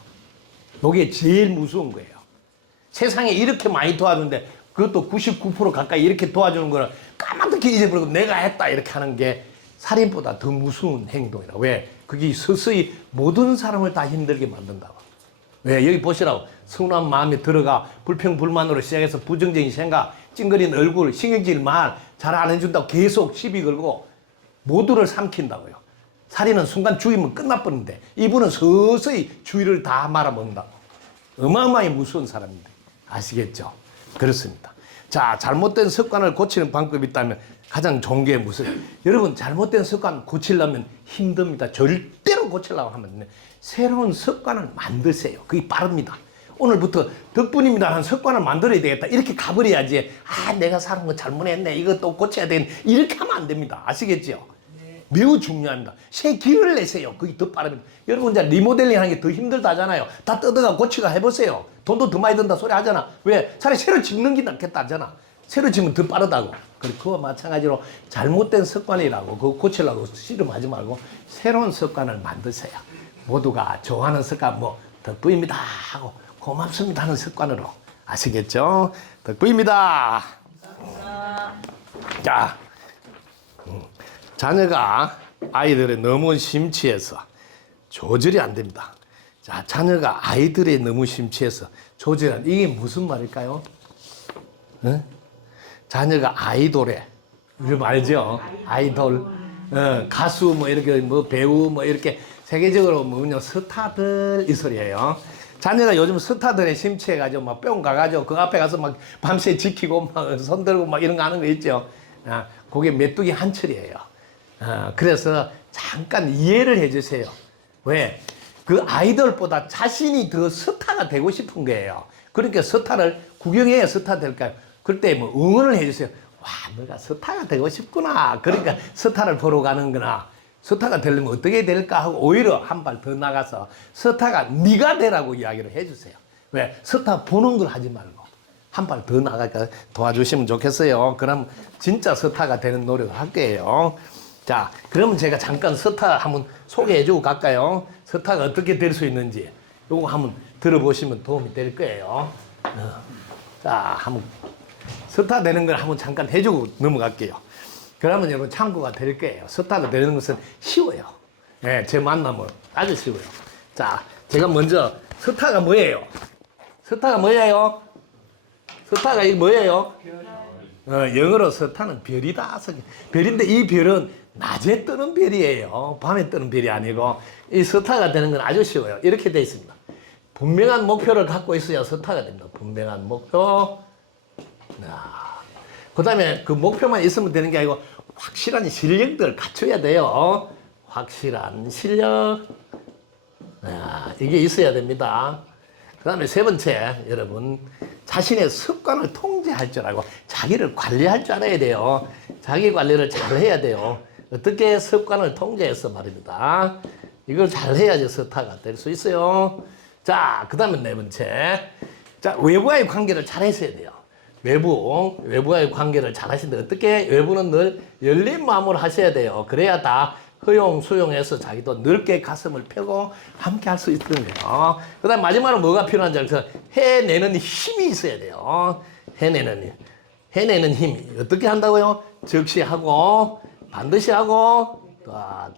이게 제일 무서운 거예요. 세상에 이렇게 많이 도와주는데 그것도 99% 가까이 이렇게 도와주는 거를 까맣게 잊어버리고 내가 했다 이렇게 하는 게 살인보다 더 무서운 행동이라. 왜? 그게 서서히 모든 사람을 다 힘들게 만든다고. 왜? 여기 보시라고. 서운한 마음에 들어가 불평불만으로 시작해서 부정적인 생각, 찡그린 얼굴, 신경질 말 잘 안 해준다고 계속 시비 걸고 모두를 삼킨다고요. 살인은 순간 죽이면 끝나버리는데 이분은 서서히 주위를 다 말아먹는다고. 어마어마하게 무서운 사람인데 아시겠죠? 그렇습니다. 자, 잘못된 습관을 고치는 방법이 있다면 가장 좋은 게 무슨? 여러분 잘못된 습관 고치려면 힘듭니다. 절대로 고치려고 하면 새로운 습관을 만드세요. 그게 빠릅니다. 오늘부터 덕분입니다 하는 습관을 만들어야 되겠다. 이렇게 가버려야지. 아, 내가 사는 거 잘못했네. 이것도 고쳐야 되는. 이렇게 하면 안 됩니다. 아시겠죠? 매우 중요합니다. 새 길을 내세요. 그게 더 빠릅니다. 여러분 이제 리모델링 하는 게 더 힘들다잖아요. 다 뜯어가 고치가 해보세요. 돈도 더 많이 든다 소리 하잖아. 왜? 차라리 새로 짓는 게 낫겠다 하잖아. 새로 짓면 더 빠르다고. 그와 마찬가지로 잘못된 습관이라고 그거 고치려고 씨름하지 말고 새로운 습관을 만드세요. 모두가 좋아하는 습관 뭐 덕분입니다 하고 고맙습니다 하는 습관으로. 아시겠죠? 덕분입니다. 자, 자녀가 아이들에 너무 심취해서 조절이 안 됩니다. 자, 자녀가 아이들에 너무 심취해서 조절이 안, 이게 무슨 말일까요? 응? 자녀가 아이돌에, 여러분 알죠? 아이돌, 가수 뭐 이렇게 뭐 배우 뭐 이렇게 세계적으로 뭐냐 스타들 이 소리예요. 자녀가 요즘 스타들에 심취해가지고 막 뿅 가가지고 그 앞에 가서 막 밤새 지키고 막 손들고 막 이런 거 하는 거 있죠. 그게 메뚜기 한철이에요. 그래서 잠깐 이해를 해주세요. 왜? 그 아이돌보다 자신이 더 스타가 되고 싶은 거예요. 그러니까 스타를 구경해야 스타 될까요? 그때 뭐 응원을 해주세요. 와, 너가 스타가 되고 싶구나. 그러니까 스타를 보러 가는구나. 스타가 되려면 어떻게 될까 하고 오히려 한 발 더 나가서 스타가 네가 되라고 이야기를 해주세요. 왜? 스타 보는 걸 하지 말고 한 발 더 나가서 도와주시면 좋겠어요. 그럼 진짜 스타가 되는 노력을 할게요. 자, 그러면 제가 잠깐 스타 한번 소개해주고 갈까요? 스타가 어떻게 될 수 있는지 요거 한번 들어보시면 도움이 될 거예요. 자, 한번 스타 되는 걸 한번 잠깐 해주고 넘어갈게요. 그러면 여러분 참고가 될 거예요. 스타가 되는 것은 쉬워요. 네, 제 만남은 아주 쉬워요. 자, 제가 먼저 스타가 뭐예요? 스타가 뭐예요? 스타가 이게 뭐예요? 영어로 스타는 별이다. 별인데 이 별은 낮에 뜨는 별이에요. 밤에 뜨는 별이 아니고 이 스타가 되는 건 아주 쉬워요. 이렇게 돼 있습니다. 분명한 목표를 갖고 있어야 스타가 됩니다. 분명한 목표. 그 다음에 그 목표만 있으면 되는 게 아니고 확실한 실력들을 갖춰야 돼요. 확실한 실력. 이게 있어야 됩니다. 그 다음에 세 번째, 여러분 자신의 습관을 통제할 줄 알고 자기를 관리할 줄 알아야 돼요. 자기 관리를 잘 해야 돼요. 어떻게 습관을 통제해서 말입니다. 이걸 잘 해야지 스타가 될 수 있어요. 자, 그 다음에 네 번째, 자, 외부와의 관계를 잘 했어야 돼요. 외부와의 관계를 잘 하시는데 어떻게? 외부는 늘 열린 마음으로 하셔야 돼요. 그래야 다 허용, 수용해서 자기도 넓게 가슴을 펴고 함께 할 수 있는 거예요. 그 다음 마지막으로 뭐가 필요한지 알아서 해내는 힘이 있어야 돼요. 해내는 힘이. 어떻게 한다고요? 적시하고, 반드시 하고,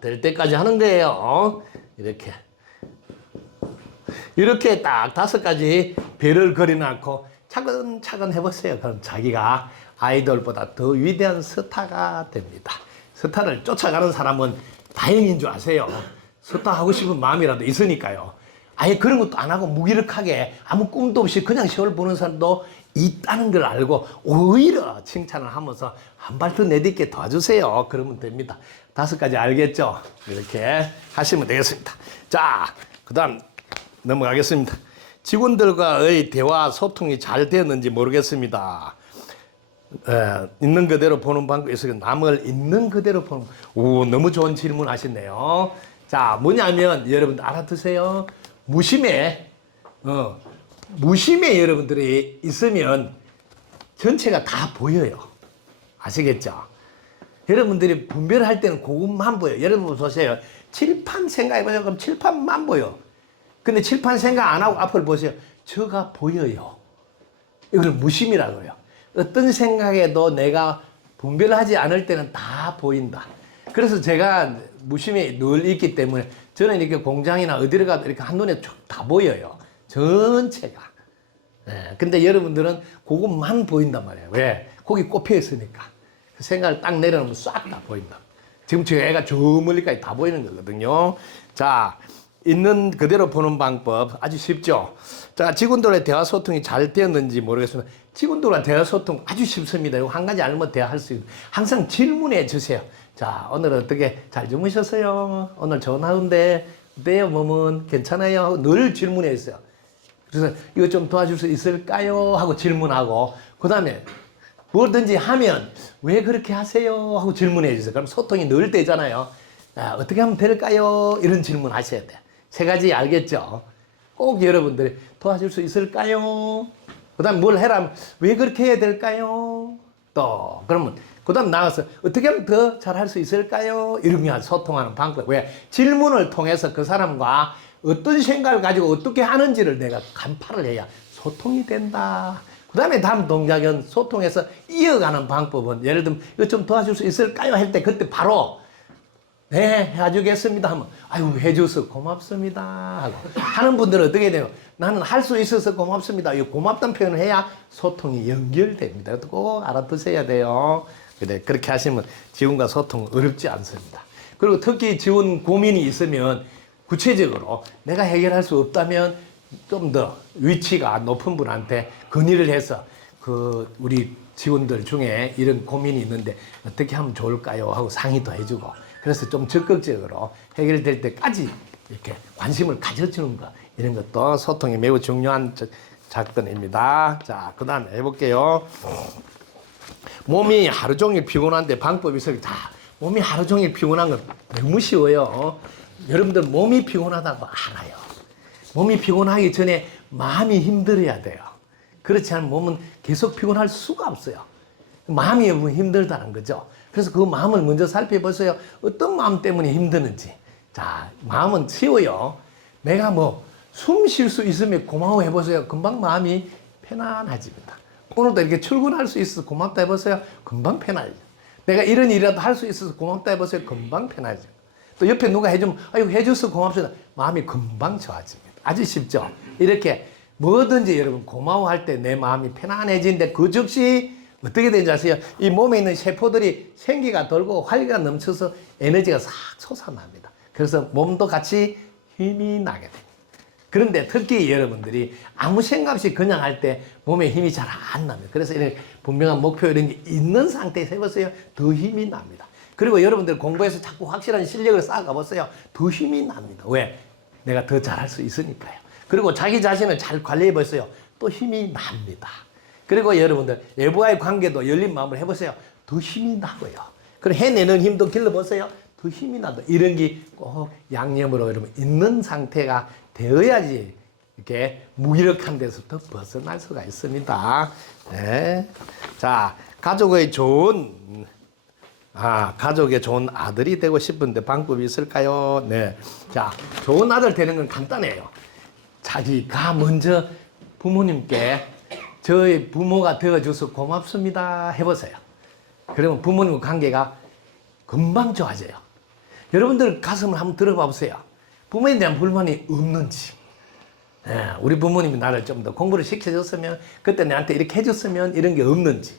될 때까지 하는 거예요. 이렇게 딱 5가지 별을 그려놓고 차근차근 해보세요. 그럼 자기가 아이돌보다 더 위대한 스타가 됩니다. 스타를 쫓아가는 사람은 다행인 줄 아세요. 스타 하고 싶은 마음이라도 있으니까요. 아예 그런 것도 안 하고 무기력하게 아무 꿈도 없이 그냥 시험을 보는 사람도 있다는 걸 알고 오히려 칭찬을 하면서 한 발 더 내딛게 도와주세요. 그러면 됩니다. 5가지 알겠죠? 이렇게 하시면 되겠습니다. 자, 그 다음 넘어가겠습니다. 직원들과의 대화 소통이 잘 되었는지 모르겠습니다. 있는 그대로 보는 방법이 있어요. 남을 있는 그대로 보는. 오, 너무 좋은 질문 하셨네요. 자, 뭐냐면 여러분 알아두세요. 무심에 여러분들이 있으면 전체가 다 보여요. 아시겠죠? 여러분들이 분별할 때는 그것만 보여요. 여러분 보세요. 칠판 생각해보세요. 그럼 칠판만 보여. 근데 칠판 생각 안 하고 앞을 보세요. 저가 보여요. 이걸 무심이라고 해요. 어떤 생각에도 내가 분별하지 않을 때는 다 보인다. 그래서 제가 무심이 늘 있기 때문에 저는 이렇게 공장이나 어디를 가도 이렇게 한눈에 쭉 다 보여요. 전체가. 예, 근데 여러분들은 그것만 보인단 말이에요. 왜? 거기 꼽혀 있으니까. 그 생각을 딱 내려놓으면 싹 다 보인다. 지금 저 애가 저 멀리까지 다 보이는 거거든요. 자, 있는 그대로 보는 방법 아주 쉽죠. 자, 직원들의 대화 소통이 잘 되었는지 모르겠으면 직원들과 대화 소통 아주 쉽습니다. 이거 한 가지 알면 대화할 수 있어요. 항상 질문해 주세요. 자, 오늘 어떻게 잘 주무셨어요? 오늘 좋은 하루인데 어때요? 몸은 괜찮아요? 늘 질문해 주세요. 그래서 이거 좀 도와줄 수 있을까요? 하고 질문하고 그 다음에 뭐든지 하면 왜 그렇게 하세요? 하고 질문해 주세요. 그럼 소통이 늘 되잖아요. 아, 어떻게 하면 될까요? 이런 질문 하셔야 돼요. 세 가지 알겠죠? 꼭 여러분들이 도와줄 수 있을까요? 그 다음 뭘 해라? 왜 그렇게 해야 될까요? 또 그러면 그 다음 나가서 어떻게 하면 더 잘할 수 있을까요? 이런 게 소통하는 방법. 왜? 질문을 통해서 그 사람과 어떤 생각을 가지고 어떻게 하는지를 내가 간파를 해야 소통이 된다. 그 다음에 다음 동작은 소통해서 이어가는 방법은 예를 들면 이거 좀 도와줄 수 있을까요? 할 때 그때 바로 네, 해주겠습니다 하면 아유 해줘서 고맙습니다 하고 하는 분들은 어떻게 돼요? 나는 할 수 있어서 고맙습니다. 이 고맙다는 표현을 해야 소통이 연결됩니다. 꼭 알아두셔야 돼요. 그래, 그렇게 하시면 직원과 소통 어렵지 않습니다. 그리고 특히 직원 고민이 있으면 구체적으로 내가 해결할 수 없다면 좀 더 위치가 높은 분한테 건의를 해서 그 우리 직원들 중에 이런 고민이 있는데 어떻게 하면 좋을까요? 하고 상의도 해주고 그래서 좀 적극적으로 해결될 때까지 이렇게 관심을 가져주는 것 이런 것도 소통이 매우 중요한 작전입니다. 자, 그 다음에 해볼게요. 몸이 하루 종일 피곤한데 방법이 있어요. 자, 몸이 하루 종일 피곤한 건 너무 쉬워요. 여러분들 몸이 피곤하다고 알아요. 몸이 피곤하기 전에 마음이 힘들어야 돼요. 그렇지 않으면 몸은 계속 피곤할 수가 없어요. 마음이 힘들다는 거죠. 그래서 그 마음을 먼저 살펴보세요. 어떤 마음 때문에 힘드는지. 자, 마음은 쉬워요. 내가 뭐 숨 쉴 수 있으면 고마워 해보세요. 금방 마음이 편안해집니다. 오늘도 이렇게 출근할 수 있어서 고맙다 해보세요. 금방 편안해져. 내가 이런 일이라도 할 수 있어서 고맙다 해보세요. 금방 편안해져. 또 옆에 누가 해주면 아이고 해줘서 고맙습니다. 마음이 금방 좋아집니다. 아주 쉽죠? 이렇게 뭐든지 여러분 고마워할 때 내 마음이 편안해지는데 그 즉시 어떻게 되는지 아세요? 이 몸에 있는 세포들이 생기가 돌고 활기가 넘쳐서 에너지가 싹 솟아납니다. 그래서 몸도 같이 힘이 나게 됩니다. 그런데 특히 여러분들이 아무 생각 없이 그냥 할 때 몸에 힘이 잘 안 납니다. 그래서 이렇게 분명한 목표 이런 게 있는 상태에서 해보세요. 더 힘이 납니다. 그리고 여러분들 공부해서 자꾸 확실한 실력을 쌓아가보세요. 더 힘이 납니다. 왜? 내가 더 잘할 수 있으니까요. 그리고 자기 자신을 잘 관리해보세요. 또 힘이 납니다. 그리고 여러분들 외부와의 관계도 열린 마음으로 해보세요. 더 힘이 나고요. 그리고 해내는 힘도 길러보세요. 더 힘이 나도 이런 게 꼭 양념으로 여러분 있는 상태가 되어야지 이렇게 무기력한 데서부터 벗어날 수가 있습니다. 네. 자, 가족의 좋은 아들이 되고 싶은데 방법이 있을까요? 네. 자, 좋은 아들 되는 건 간단해요. 자기가 먼저 부모님께 저희 부모가 되어줘서 고맙습니다 해보세요. 그러면 부모님과 관계가 금방 좋아져요. 여러분들 가슴을 한번 들어봐 보세요. 부모에 대한 불만이 없는지. 네, 우리 부모님이 나를 좀 더 공부를 시켜줬으면 그때 내한테 이렇게 해줬으면 이런 게 없는지.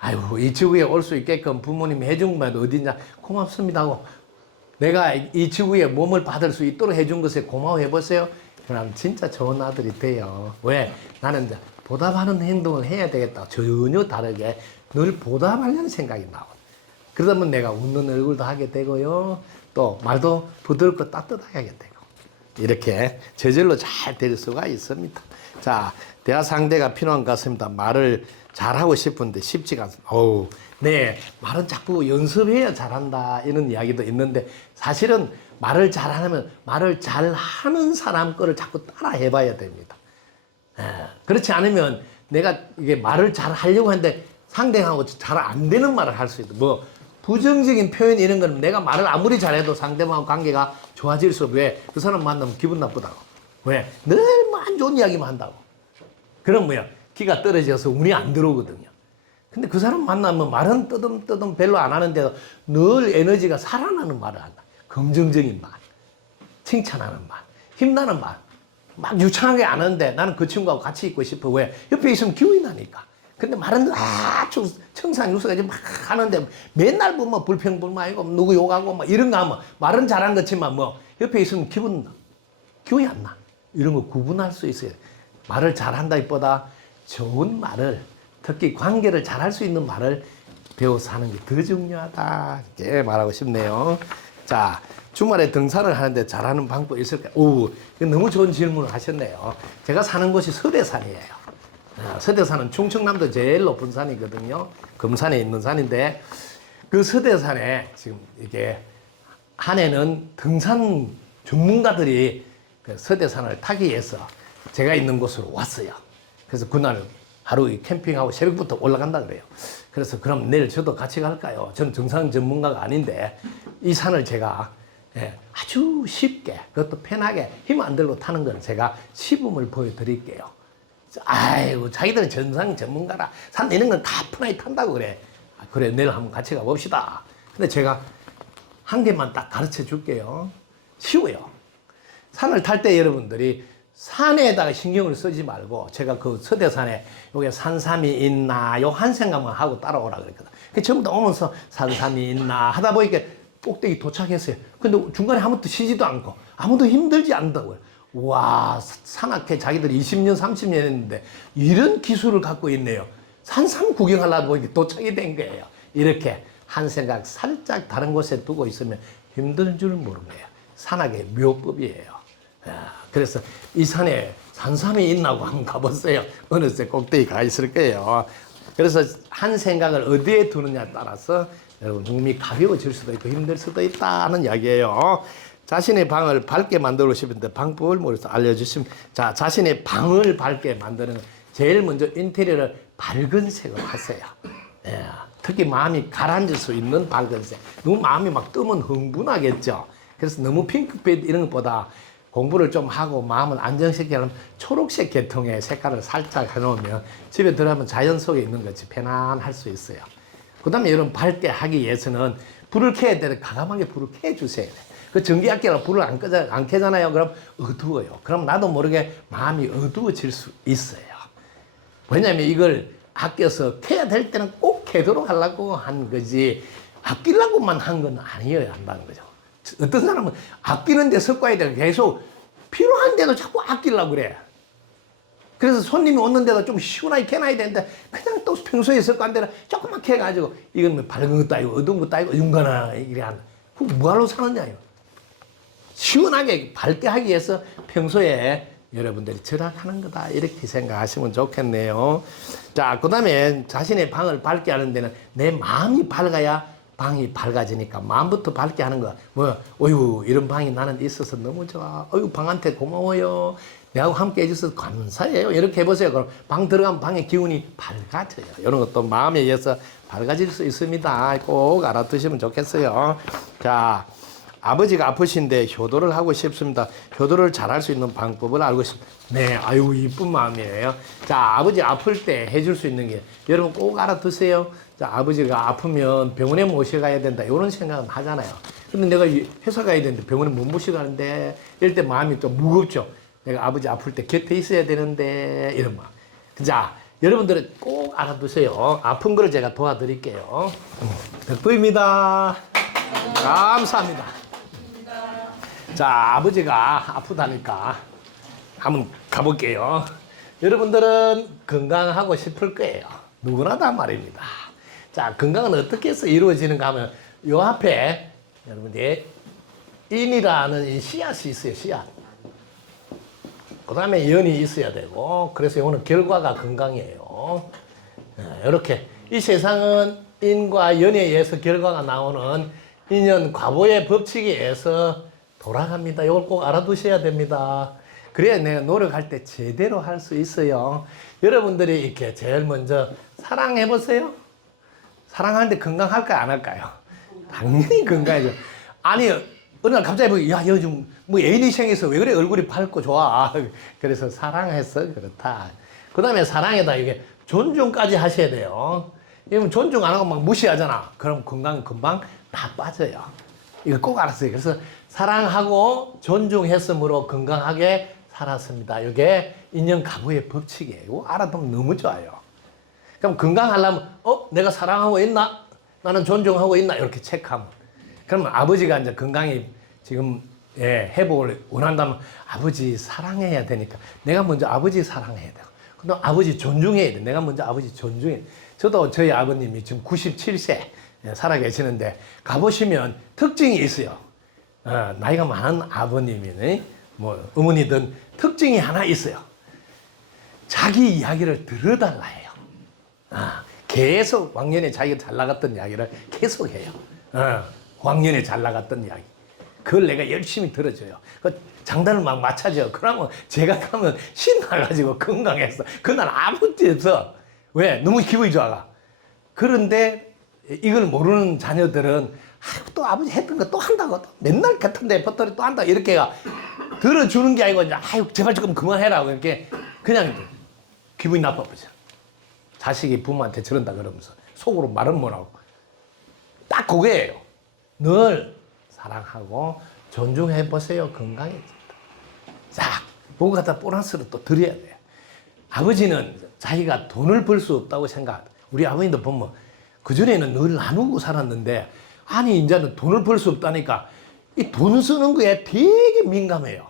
아유, 이 지구에 올 수 있게끔 부모님이 해준 것만 어디냐 고맙습니다 하고 내가 이 지구에 몸을 받을 수 있도록 해준 것에 고마워해 보세요. 그럼 진짜 좋은 아들이 돼요. 왜? 나는 이제 보답하는 행동을 해야 되겠다. 전혀 다르게 늘 보답하려는 생각이 나와. 그러다 보면 내가 웃는 얼굴도 하게 되고요. 또 말도 부드럽고 따뜻하게 하게 되고. 이렇게 저절로 잘 될 수가 있습니다. 자, 대화 상대가 필요한 것 같습니다. 말을 잘하고 싶은데 쉽지가 않습니다. 네, 말은 자꾸 연습해야 잘한다 이런 이야기도 있는데 사실은 말을 잘하면 말을 잘하는 사람 거를 자꾸 따라 해봐야 됩니다. 그렇지 않으면 내가 이게 말을 잘 하려고 하는데 상대하고 잘 안 되는 말을 할 수 있다. 뭐 부정적인 표현 이런 거는 내가 말을 아무리 잘해도 상대방과 관계가 좋아질 수 없어. 왜? 그 사람 만나면 기분 나쁘다고. 왜? 늘 뭐 안 좋은 이야기만 한다고. 그럼 뭐야? 기가 떨어져서 운이 안 들어오거든요. 근데 그 사람 만나면 말은 뜨듬뜨듬 별로 안 하는데도 늘 에너지가 살아나는 말을 한다. 긍정적인 말, 칭찬하는 말, 힘나는 말. 막 유창하게 안 하는데 나는 그 친구하고 같이 있고 싶어. 왜? 옆에 있으면 기운이 나니까. 근데 말은 아주 청산유서까지 막 하는데 맨날 보면 불평불만이고 누구 욕하고 막 이런 거 하면 말은 잘한 거지만 뭐 옆에 있으면 기운이 안 나. 이런 거 구분할 수 있어요. 말을 잘한다기보다 좋은 말을, 특히 관계를 잘할 수 있는 말을 배워서 하는 게 더 중요하다. 이렇게 말하고 싶네요. 자, 주말에 등산을 하는데 잘하는 방법이 있을까요? 오, 이거 너무 좋은 질문을 하셨네요. 제가 사는 곳이 서대산이에요. 서대산은 충청남도 제일 높은 산이거든요. 금산에 있는 산인데 그 서대산에 지금 이게 한 해는 등산 전문가들이 그 서대산을 타기 위해서 제가 있는 곳으로 왔어요. 그래서 그날 하루 캠핑하고 새벽부터 올라간다 그래요. 그래서 그럼 내일 저도 같이 갈까요? 저는 등산 전문가가 아닌데 이 산을 제가 아주 쉽게 그것도 편하게 힘 안 들고 타는 건 제가 시범을 보여드릴게요. 아이고 자기들은 등산 전문가라 산 이런 건 가뿐하게 탄다고 그래. 그래 내일 한번 같이 가봅시다. 근데 제가 한 개만 딱 가르쳐 줄게요. 쉬워요. 산을 탈 때 여러분들이 산에다가 신경을 쓰지 말고 제가 그 서대산에 여기 산삼이 있나 요 한 생각만 하고 따라오라 그랬거든. 그 전부 다 오면서 산삼이 있나 하다 보니까 꼭대기 도착했어요. 근데 중간에 아무도 쉬지도 않고 아무도 힘들지 않다고요. 와, 산악회 자기들이 20년, 30년 했는데 이런 기술을 갖고 있네요. 산삼 구경하려다 보니까 도착이 된 거예요. 이렇게 한 생각 살짝 다른 곳에 두고 있으면 힘든 줄 모르는 거예요. 산악의 묘법이에요. 그래서 이 산에 산삼이 있나고 한번 가보세요. 어느새 꼭대기 가 있을 거예요. 그래서 한 생각을 어디에 두느냐에 따라서 여러분 몸이 가벼워질 수도 있고 힘들 수도 있다는 이야기예요. 자신의 방을 밝게 만들고 싶은데 방법을 모르서 알려주시면 자 자신의 방을 밝게 만드는 제일 먼저 인테리어를 밝은 색으로 하세요. 예, 특히 마음이 가라앉을 수 있는 밝은 색. 너무 마음이 막 뜨면 흥분하겠죠. 그래서 너무 핑크빛 이런 것보다 공부를 좀 하고 마음을 안정시키려면 초록색 계통의 색깔을 살짝 해놓으면 집에 들어가면 자연 속에 있는 것이 편안할 수 있어요. 그 다음에 이런 밝게 하기 위해서는 불을 켜야 되는데 과감하게 불을 켜주세요. 그 전기악기라 불을 안 켜잖아요. 그럼 어두워요. 그럼 나도 모르게 마음이 어두워질 수 있어요. 왜냐하면 이걸 아껴서 켜야 될 때는 꼭 켜도록 하려고 한 거지 아끼려고만 한 건 아니어야 한다는 거죠. 어떤 사람은 아끼는 데 섞어야 돼. 계속 필요한데도 자꾸 아끼려고 그래. 그래서 손님이 오는데도 좀 시원하게 켜놔야 되는데 그냥 또 평소에 섞어한 데는 조금만 켜가지고 이건 뭐 밝은 것도 아니고 어두운 것도 아니고 윤가나 이래 한다. 그거 뭐하러 사느냐요. 시원하게 밝게 하기 위해서 평소에 여러분들이 절약하는 거다 이렇게 생각하시면 좋겠네요. 자, 그 다음에 자신의 방을 밝게 하는 데는 내 마음이 밝아야 방이 밝아지니까 마음부터 밝게 하는 거야. 뭐, 어휴, 이런 방이 나는 있어서 너무 좋아. 어휴, 방한테 고마워요. 내하고 함께 해줘서 감사해요. 이렇게 해보세요. 그럼 방 들어가면 방의 기운이 밝아져요. 이런 것도 마음에 의해서 밝아질 수 있습니다. 꼭 알아두시면 좋겠어요. 자, 아버지가 아프신데 효도를 하고 싶습니다. 효도를 잘할 수 있는 방법을 알고 싶습니다. 네, 아유, 이쁜 마음이에요. 자, 아버지 아플 때 해줄 수 있는 게 여러분 꼭 알아두세요. 자, 아버지가 아프면 병원에 모셔가야 된다. 이런 생각은 하잖아요. 근데 내가 회사 가야 되는데 병원에 못 모셔가는데 이럴 때 마음이 좀 무겁죠. 내가 아버지 아플 때 곁에 있어야 되는데 이런 마음. 자, 여러분들은 꼭 알아두세요. 아픈 걸 제가 도와드릴게요. 덕부입니다. 감사합니다. 자, 아버지가 아프다니까 한번 가볼게요. 여러분들은 건강하고 싶을 거예요. 누구나 다 말입니다. 자, 건강은 어떻게 해서 이루어지는가 하면 요 앞에 여러분들 인이라는 이 씨앗이 있어요. 씨앗. 그 다음에 연이 있어야 되고 그래서 이거는 결과가 건강이에요. 이렇게 이 세상은 인과 연에 의해서 결과가 나오는 인연 과보의 법칙에 의해서 돌아갑니다. 이걸 꼭 알아두셔야 됩니다. 그래야 내가 노력할 때 제대로 할 수 있어요. 여러분들이 이렇게 제일 먼저 사랑해보세요. 사랑하는데 건강할까요? 안 할까요? 당연히 건강해져. 아니, 어느 날 갑자기 뭐, 야, 요즘 뭐 애인이 생겨서 왜 그래? 얼굴이 밝고 좋아. 그래서 사랑해서 그렇다. 그 다음에 사랑에다 이게 존중까지 하셔야 돼요. 이러면 존중 안 하고 막 무시하잖아. 그럼 건강 금방 다 빠져요. 이거 꼭 알았어요. 그래서 사랑하고 존중했으므로 건강하게 살았습니다. 이게 인연 가부의 법칙이에요. 이거 알아두면 너무 좋아요. 그럼 건강하려면, 내가 사랑하고 있나? 나는 존중하고 있나? 이렇게 체크하면. 그러면 아버지가 이제 건강이 지금, 회복을 원한다면 아버지 사랑해야 되니까 내가 먼저 아버지 사랑해야 돼요. 그다음 아버지 존중해야 돼. 내가 먼저 아버지 존중해야 돼. 저도 저희 아버님이 지금 97세 살아 계시는데 가보시면 특징이 있어요. 나이가 많은 아버님이네, 뭐 어머니든 특징이 하나 있어요. 자기 이야기를 들어달라 해요. 계속 왕년에 자기가 잘 나갔던 이야기를 계속 해요. 왕년에 잘 나갔던 이야기. 그걸 내가 열심히 들어줘요. 그 장단을 막 맞춰줘요. 그러면 제가 가면 신나가지고 건강했어. 그날 아무 문제 없어. 왜? 너무 기분이 좋아가. 그런데 이걸 모르는 자녀들은 또 아버지 했던 거 또 한다고. 또 맨날 같은데 버터리 또 한다. 이렇게 들어주는 게 아니고 이제 제발 조금 그만해라. 이렇게 그냥 기분이 나빠버려. 자식이 부모한테 저런다 그러면서 속으로 말은 못하고. 딱 그거예요. 늘 사랑하고 존중해보세요. 건강해진다. 자, 그거 갖다 보너스로 또 드려야 돼요. 아버지는 자기가 돈을 벌 수 없다고 생각합니다. 우리 아버님도 보면 그전에는 늘 나누고 살았는데 아니 이제는 돈을 벌 수 없다니까 이 돈 쓰는 거에 되게 민감해요.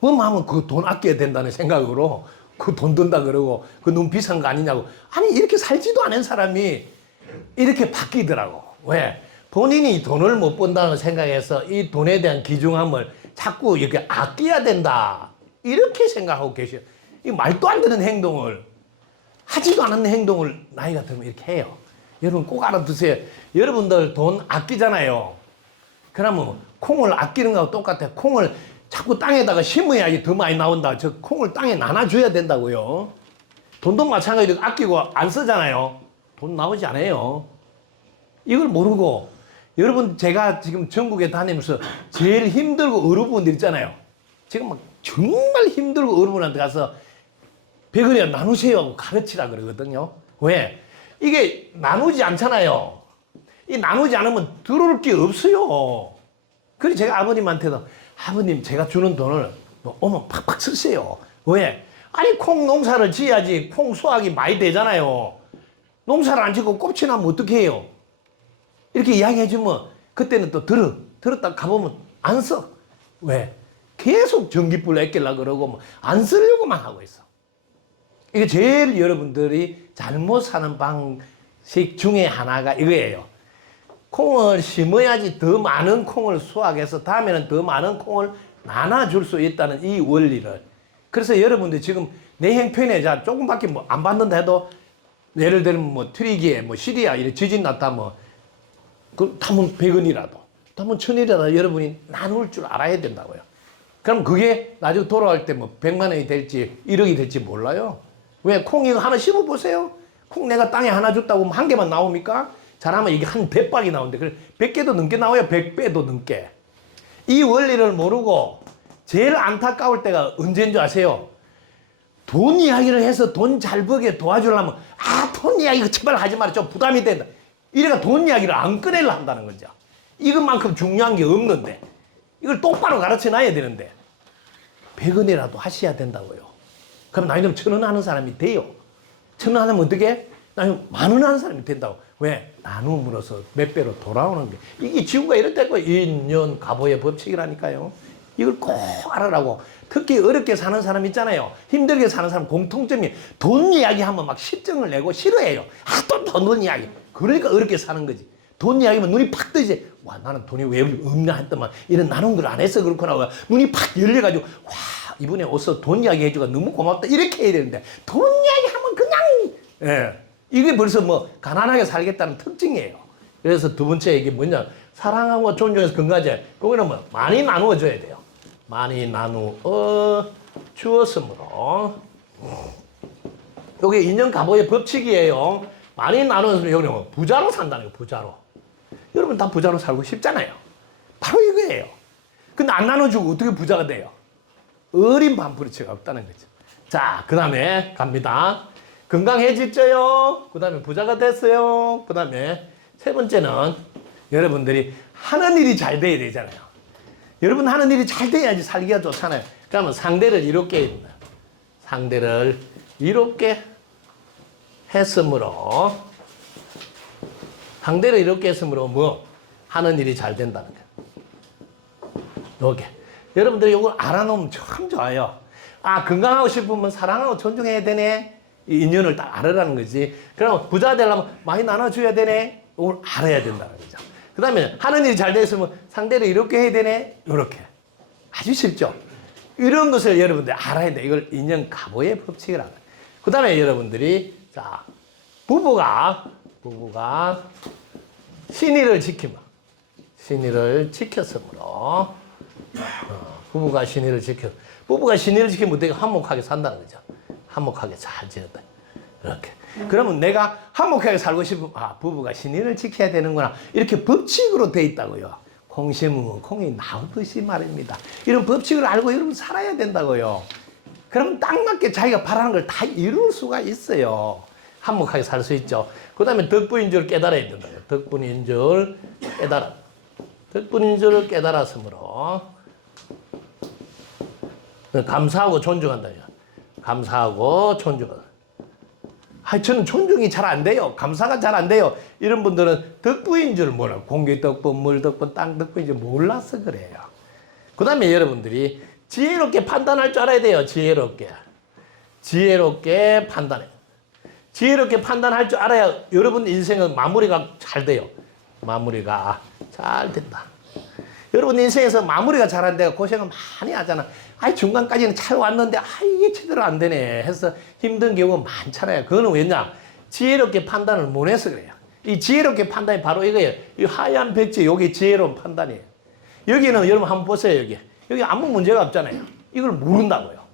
뭐만 하면 그 돈 아껴야 된다는 생각으로 그 돈 든다 그러고 그 너무 비싼 거 아니냐고. 아니 이렇게 살지도 않은 사람이 이렇게 바뀌더라고. 왜? 본인이 돈을 못 번다는 생각에서 이 돈에 대한 귀중함을 자꾸 이렇게 아껴야 된다. 이렇게 생각하고 계셔요. 이 말도 안 되는 행동을, 하지도 않은 행동을 나이가 들면 이렇게 해요. 여러분 꼭 알아두세요. 여러분들 돈 아끼잖아요. 그러면 콩을 아끼는 거하고 똑같아요. 콩을 자꾸 땅에다가 심어야지 더 많이 나온다. 저 콩을 땅에 나눠줘야 된다고요. 돈도 마찬가지로 아끼고 안 쓰잖아요. 돈 나오지 않아요. 이걸 모르고 여러분 제가 지금 전국에 다니면서 제일 힘들고 어려운 분들 있잖아요. 지금 막 정말 힘들고 어려운 분한테 가서 100원이나 나누세요 하고 가르치라 그러거든요. 왜? 이게 나누지 않잖아요. 이 나누지 않으면 들어올 게 없어요. 그래서 제가 아버님한테도 아버님 제가 주는 돈을 뭐 오면 팍팍 쓰세요. 왜? 아니 콩 농사를 지어야지 콩 수확이 많이 되잖아요. 농사를 안 짓고 꼽치 나면 어떻게 해요? 이렇게 이야기해주면 그때는 또 들었다 가보면 안 써. 왜? 계속 전기불 아끼려고 그러고 뭐 안 쓰려고만 하고 있어. 이게 제일 여러분들이 잘못 사는 방식 중에 하나가 이거예요. 콩을 심어야지 더 많은 콩을 수확해서 다음에는 더 많은 콩을 나눠줄 수 있다는 이 원리를. 그래서 여러분들 지금 내 형편에 자 조금밖에 뭐 안 받는다 해도 예를 들면 뭐 트리기에 뭐 시리아 이렇게 지진 났다 뭐 그 담은 100원이라도 담은 1000원이라도 여러분이 나눌 줄 알아야 된다고요. 그럼 그게 나중에 돌아올 때 뭐 100만 원이 될지 1억이 될지 몰라요. 왜? 콩 이거 하나 심어보세요. 콩 내가 땅에 하나 줬다고 한 개만 나옵니까? 잘하면 이게 한 100박이 나오는데 그래 100개도 넘게 나와요. 100배도 넘게. 이 원리를 모르고 제일 안타까울 때가 언제인 줄 아세요? 돈 이야기를 해서 돈 잘 벌게 도와주려면 돈 이야기 제발 하지 마라. 좀 부담이 된다. 이래가 돈 이야기를 안 꺼내려 한다는 거죠. 이것만큼 중요한 게 없는데 이걸 똑바로 가르쳐 놔야 되는데 100원이라도 하셔야 된다고요. 그럼 나이는 1000원 하는 사람이 돼요. 1000원 하면 어떻게? 나이는 10,000원 하는 사람이 된다고. 왜? 나눔으로써 몇 배로 돌아오는 게. 이게 지구가 이럴 때고 인연 가보의 법칙이라니까요. 이걸 꼭 알아라고. 특히 어렵게 사는 사람 있잖아요. 힘들게 사는 사람 공통점이 돈 이야기하면 막 실증을 내고 싫어해요. 또 돈 이야기. 그러니까 어렵게 사는 거지. 돈 이야기하면 눈이 팍 뜨지. 와 나는 돈이 왜 없냐 했더만 이런 나눔 걸 안 해서 그렇구나. 눈이 팍 열려가지고 와 이번에 어서 돈 이야기 해주가 너무 고맙다. 이렇게 해야 되는데 돈 이야기하면 그냥 이게 벌써 뭐 가난하게 살겠다는 특징이에요. 그래서 두 번째 이게 뭐냐 사랑하고 존중해서 건강하지. 그거는 뭐 많이 나누어 줘야 돼요. 많이 나누어 주었으므로 이게 인연 가보의 법칙이에요. 많이 나누어서 여기는 부자로 산다는 거예요. 부자로. 여러분 다 부자로 살고 싶잖아요. 바로 이거예요. 근데 안 나눠주고 어떻게 부자가 돼요? 어린 반부리치가 없다는 거죠. 자, 그 다음에 갑니다. 건강해졌죠? 그 다음에 부자가 됐어요. 그 다음에 세 번째는 여러분들이 하는 일이 잘 돼야 되잖아요. 여러분 하는 일이 잘 돼야지 살기가 좋잖아요. 그러면 상대를 이롭게 해야 된다. 상대를 이롭게 했으므로 상대를 이롭게 했으므로 뭐 하는 일이 잘 된다는 거예요. 이렇게 여러분들이 이걸 알아놓으면 참 좋아요. 아, 건강하고 싶으면 사랑하고 존중해야 되네. 이 인연을 딱 알아라는 거지. 그럼 부자 되려면 많이 나눠줘야 되네. 이걸 알아야 된다는 거죠. 그 다음에 하는 일이 잘 됐으면 상대를 이렇게 해야 되네. 이렇게. 아주 쉽죠. 이런 것을 여러분들이 알아야 돼. 이걸 인연 가보의 법칙이라고. 그 다음에 여러분들이 자 부부가 신의를 지키면 신의를 지켰으므로 부부가 신의를 지키면 되게 한몫하게 산다는 거죠. 한몫하게 잘 지었다. 이렇게. 그러면 내가 한몫하게 살고 싶으면 부부가 신의를 지켜야 되는구나. 이렇게 법칙으로 돼 있다고요. 콩 심으면 콩이 나오듯이 말입니다. 이런 법칙을 알고 여러분 살아야 된다고요. 그러면 딱 맞게 자기가 바라는 걸 다 이룰 수가 있어요. 한몫하게 살 수 있죠. 그 다음에 덕분인 줄 깨달아야 된다고요. 덕분인 줄 깨달아. 덕분인 줄을 깨달았으므로 감사하고 존중한다. 감사하고 존중한다. 저는 존중이 잘 안 돼요. 감사가 잘 안 돼요. 이런 분들은 덕분인 줄 몰라요. 공기 덕분, 물 덕분, 땅 덕분인 줄 몰라서 그래요. 그 다음에 여러분들이 지혜롭게 판단할 줄 알아야 돼요. 지혜롭게 판단해. 지혜롭게 판단할 줄 알아야 여러분 인생은 마무리가 잘 돼요. 마무리가 잘 된다. 여러분 인생에서 마무리가 잘 안 돼요. 고생을 많이 하잖아. 중간까지는 잘 왔는데 이게 제대로 안 되네 해서 힘든 경우가 많잖아요. 그거는 왜냐? 지혜롭게 판단을 못 해서 그래요. 이 지혜롭게 판단이 바로 이거예요. 이 하얀 백지, 여기 지혜로운 판단이에요. 여기는 여러분 한번 보세요. 여기 아무 문제가 없잖아요. 이걸 모른다고요.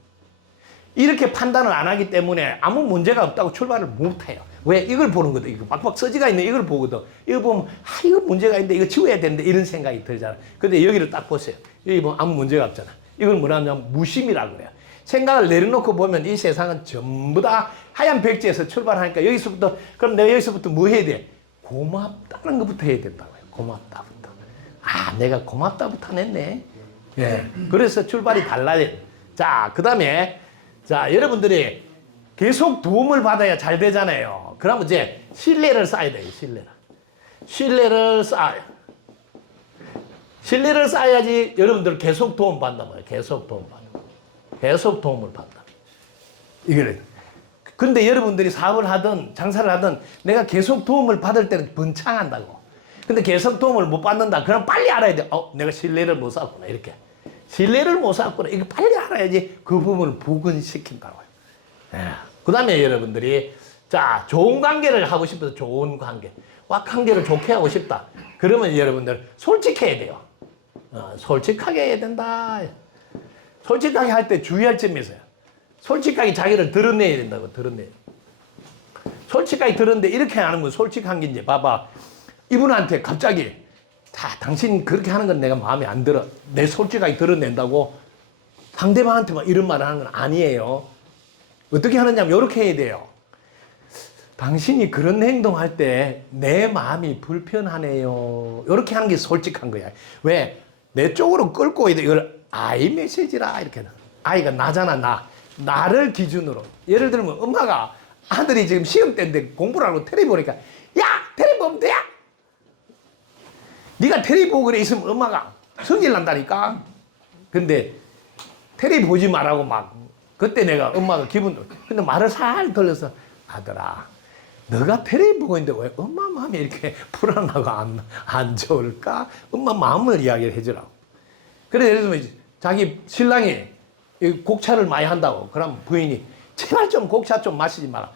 이렇게 판단을 안 하기 때문에 아무 문제가 없다고 출발을 못 해요. 왜? 이걸 보는 거든. 이거 막막 서지가 있는 이걸 보거든. 이거 보면 이거 문제가 있는데 이거 지워야 되는데 이런 생각이 들잖아. 근데 여기를 딱 보세요. 여기 보면 아무 문제가 없잖아. 이걸 뭐냐면 무심이라고 그래요. 생각을 내려놓고 보면 이 세상은 전부 다 하얀 백지에서 출발하니까 여기서부터 그럼 내가 여기서부터 뭐 해야 돼? 고맙다는 것부터 해야 된다고요. 고맙다부터. 내가 고맙다부터 했네. 예. 그래서 출발이 달라요. 자, 그 다음에 자, 여러분들이 계속 도움을 받아야 잘 되잖아요. 그러면 이제 신뢰를 쌓아야 돼요. 신뢰를 쌓아요. 신뢰를 쌓아야지 여러분들 계속 도움 받는단 말이에요. 계속 도움을 받는다. 이거를. 근데 여러분들이 사업을 하든 장사를 하든 내가 계속 도움을 받을 때는 번창한다고. 근데 계속 도움을 못 받는다. 그럼 빨리 알아야 돼. 내가 신뢰를 못 쌓았구나. 이렇게. 신뢰를 못 쌓았구나. 이거 빨리 알아야지 그 부분을 복원시킨다고요. 그 다음에 여러분들이 자, 좋은 관계를 하고 싶어서 좋은 관계. 관계를 좋게 하고 싶다. 그러면 여러분들 솔직해야 돼요. 솔직하게 해야 된다. 솔직하게 할 때 주의할 점이 있어요. 솔직하게 자기를 드러내야 된다고. 솔직하게 드러내는데 이렇게 하는 건 솔직한 게 이제 봐봐. 이분한테 갑자기 당신 그렇게 하는 건 내가 마음에 안 들어. 내 솔직하게 드러낸다고 상대방한테 막 이런 말을 하는 건 아니에요. 어떻게 하느냐면 이렇게 해야 돼요. 당신이 그런 행동할 때 내 마음이 불편하네요. 이렇게 하는 게 솔직한 거야. 왜? 내 쪽으로 끌고 이걸 아이 메시지라 이렇게. 아이가 나잖아. 나를 기준으로. 예를 들면 엄마가 아들이 지금 시험 때인데 공부를 하고 텔레비 보니까 야! 텔레비 보면 돼! 네가 텔레비 보고 그래 있으면 엄마가 성질 난다니까. 근데 텔레비 보지 말라고 막 그때 내가 엄마가 근데 말을 살 돌려서 아들아 너가 텔레비 보고 있는데 왜 엄마 마음이 이렇게 불안하고 안 좋을까? 엄마 마음을 이야기를 해주라고. 그래 예를 들면 자기 신랑이 곡차를 많이 한다고. 그럼 부인이 제발 좀 곡차 좀 마시지 마라.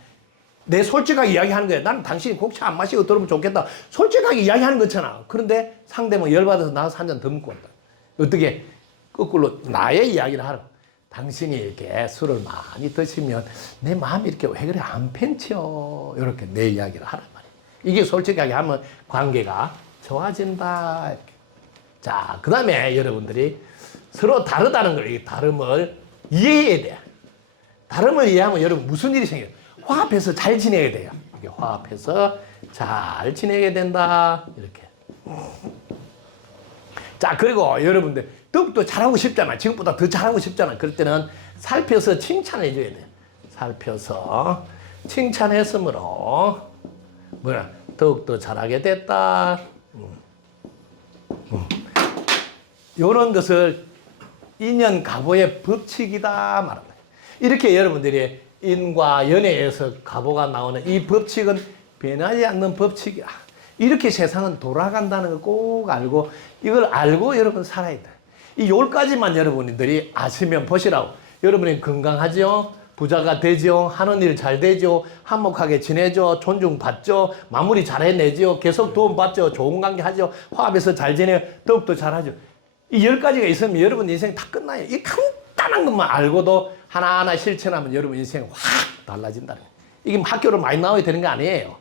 내 솔직하게 이야기하는 거야. 나는 당신이 곡차 안 마시고 들으면 좋겠다. 솔직하게 이야기하는 거잖아. 그런데 상대방 열받아서 나와서 한 잔 더 먹고 온다. 어떻게? 거꾸로 나의 이야기를 하라고. 당신이 이렇게 술을 많이 드시면 내 마음이 이렇게 왜 그래 안 편쳐. 이렇게 내 이야기를 하란 말이야. 이게 솔직하게 하면 관계가 좋아진다. 자, 그 다음에 여러분들이 서로 다르다는 걸, 이 다름을 이해해야 돼요. 다름을 이해하면 여러분 무슨 일이 생겨요? 화합해서 잘 지내야 돼요. 이게 화합해서 잘 지내게 된다. 이렇게. 자, 그리고 여러분들 더욱더 잘하고 싶잖아. 지금보다 더 잘하고 싶잖아. 그럴 때는 살펴서 칭찬해 줘야 돼요. 살펴서 칭찬했으므로 뭐야? 더욱더 잘하게 됐다. 이런 것을 인연가보의 법칙이다 말합니다. 이렇게 여러분들이 인과 연애에서 가보가 나오는 이 법칙은 변하지 않는 법칙이야. 이렇게 세상은 돌아간다는 걸 꼭 알고 이걸 알고 여러분 살아야 돼. 이 10가지만 여러분들이 아시면 보시라고. 여러분이 건강하죠? 부자가 되죠? 하는 일 잘 되죠? 화목하게 지내죠? 존중받죠? 마무리 잘 해내죠? 계속 도움받죠? 좋은 관계 하죠? 화합해서 잘 지내요? 더욱더 잘하죠? 이 10가지가 있으면 여러분 인생 다 끝나요. 이 간단한 것만 알고도 하나하나 실천하면 여러분 인생 확 달라진다는 거예요. 이게 학교로 많이 나와야 되는 거 아니에요.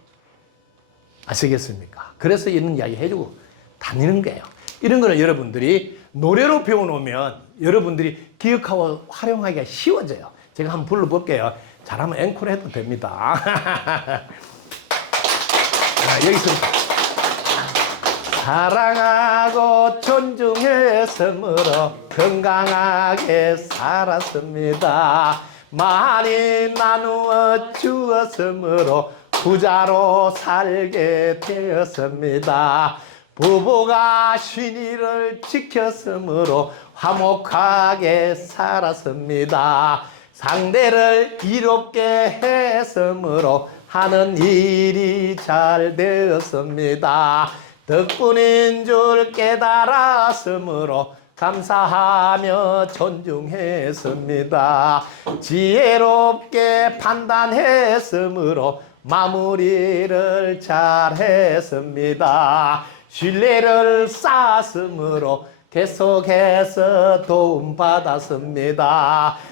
아시겠습니까? 그래서 이런 이야기 해주고 다니는 거예요. 이런 거를 여러분들이 노래로 배워놓으면 여러분들이 기억하고 활용하기가 쉬워져요. 제가 한번 불러볼게요. 잘하면 앵콜 해도 됩니다. 자, 여기서 사랑하고 존중했으므로 건강하게 살았습니다. 많이 나누어 주었으므로 부자로 살게 되었습니다. 부부가 쉰일을 지켰으므로 화목하게 살았습니다. 상대를 이롭게 했으므로 하는 일이 잘 되었습니다. 덕분인 줄 깨달았으므로 감사하며 존중했습니다. 지혜롭게 판단했으므로 마무리를 잘 했습니다. 신뢰를 쌓았으므로 계속해서 도움받았습니다.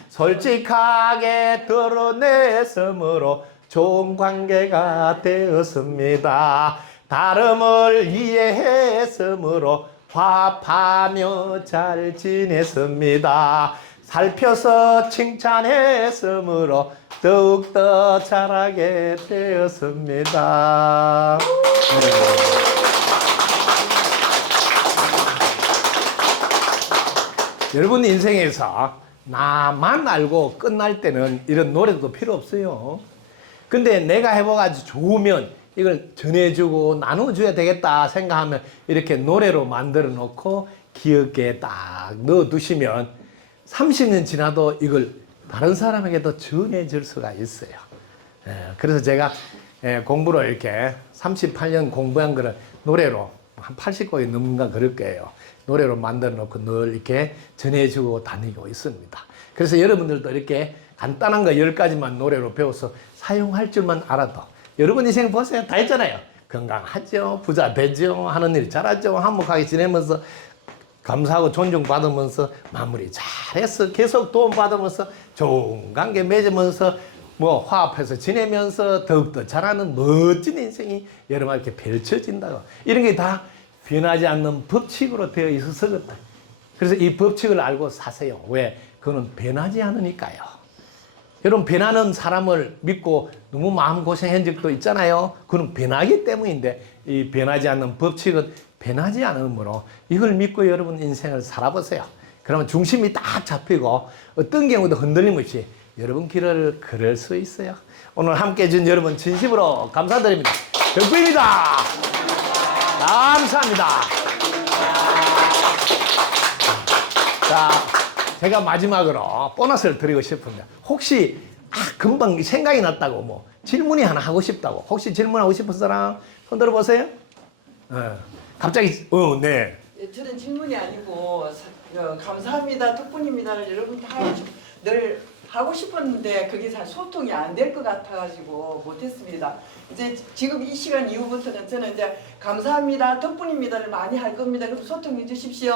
솔직하게 드러냈으므로 좋은 관계가 되었습니다. 다름을 이해했으므로 화합하며 잘 지냈습니다. 살펴서 칭찬했으므로 더욱더 잘하게 되었습니다. 여러분 인생에서 나만 알고 끝날 때는 이런 노래도 필요 없어요. 근데 내가 해봐가지고 좋으면 이걸 전해주고 나눠줘야 되겠다 생각하면 이렇게 노래로 만들어 놓고 기억에 딱 넣어두시면 30년 지나도 이걸 다른 사람에게도 전해줄 수가 있어요. 그래서 제가 공부를 이렇게 38년 공부한 거를 노래로 한 80곡이 넘는가 그럴 거예요. 노래로 만들어 놓고 늘 이렇게 전해주고 다니고 있습니다. 그래서 여러분들도 이렇게 간단한 거 10가지만 노래로 배워서 사용할 줄만 알아도 여러분 인생 보세요. 다 했잖아요. 건강하죠. 부자 되죠. 하는 일 잘하죠. 화목하게 지내면서 감사하고 존중받으면서 마무리 잘해서 계속 도움받으면서 좋은 관계 맺으면서 뭐 화합해서 지내면서 더욱더 잘하는 멋진 인생이 여러분에게 펼쳐진다고. 이런 게 다 변하지 않는 법칙으로 되어 있어서 그렇다. 그래서 이 법칙을 알고 사세요. 왜? 그거는 변하지 않으니까요. 여러분 변하는 사람을 믿고 너무 마음고생한 적도 있잖아요. 그건 변하기 때문인데 이 변하지 않는 법칙은 변하지 않으므로 이걸 믿고 여러분 인생을 살아보세요. 그러면 중심이 딱 잡히고 어떤 경우도 흔들림 없이 여러분 길을 걸을 수 있어요. 오늘 함께 해준 여러분 진심으로 감사드립니다. 덕분입니다. 감사합니다. 자, 제가 마지막으로 보너스를 드리고 싶은데 혹시 금방 생각이 났다고 뭐 질문이 하나 하고 싶다고 혹시 질문하고 싶은 사람 손 들어보세요. 갑자기 네. 저는 질문이 아니고 감사합니다, 덕분입니다를 여러분 다 늘 하고 싶었는데 그게 잘 소통이 안 될 것 같아가지고 못했습니다. 이제 지금 이 시간 이후부터는 저는 이제 감사합니다, 덕분입니다를 많이 할 겁니다. 그럼 소통해 주십시오.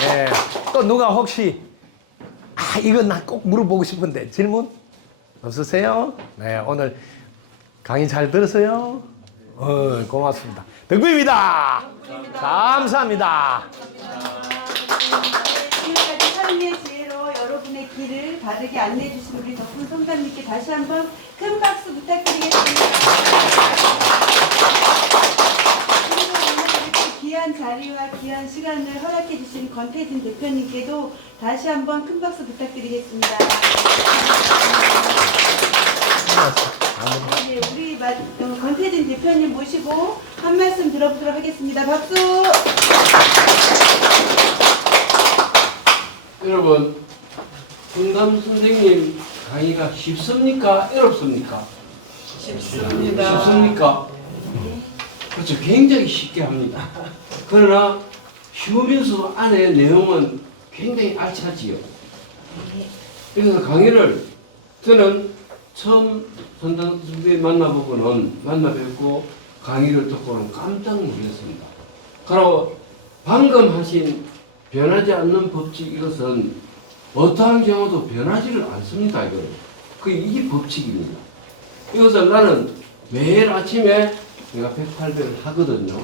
네. 또 누가 혹시 이건 나 꼭 물어보고 싶은데 질문 없으세요? 네, 오늘 강의 잘 들었어요? 고맙습니다. 덕분입니다. 감사합니다. 지금까지 삶의 지혜로 여러분의 길을 바르게 안내해 주신 우리 덕분 성당님께 다시 한번 큰 박수 부탁드리겠습니다. 그리고 오늘 이렇게 귀한 자리와 귀한 시간을 허락해 주신 권태진 대표님께도 다시 한번 큰 박수 부탁드리겠습니다. 네, 우리 권태진 대표님 모시고 한 말씀 들어보도록 하겠습니다. 박수! 여러분, 성담 선생님 강의가 쉽습니까? 어렵습니까? 쉽습니다. 쉽습니까? 그렇죠. 굉장히 쉽게 합니다. 그러나 쉬우면서 안에 내용은 굉장히 알차지요. 그래서 강의를 저는 처음 선담 선생님 만나뵙고 강의를 듣고는 깜짝 놀랐습니다. 그리고 방금 하신 변하지 않는 법칙, 이것은 어떠한 경우도 변하지를 않습니다. 이게 법칙입니다. 이것을 나는 매일 아침에 내가 108배를 하거든요.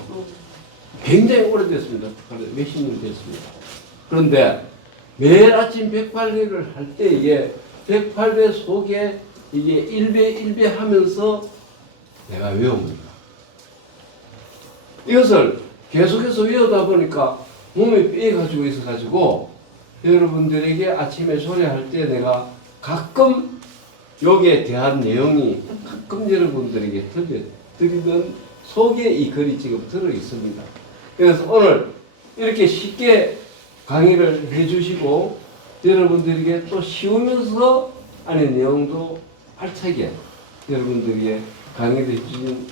굉장히 오래됐습니다. 몇십 년 됐습니다. 그런데 매일 아침 108배를 할 때 이게 108배 속에 이게 1배 하면서 내가 외웁니다. 이것을 계속해서 외우다 보니까 몸에 뼈에 가지고 있어가지고 여러분들에게 아침에 소리할 때 내가 가끔 여기에 대한 내용이 가끔 여러분들에게 드리던 속에 이 글이 지금 들어 있습니다. 그래서 오늘 이렇게 쉽게 강의를 해주시고 여러분들에게 또 쉬우면서 안에 내용도 알차게 여러분들에게 강의를 해주신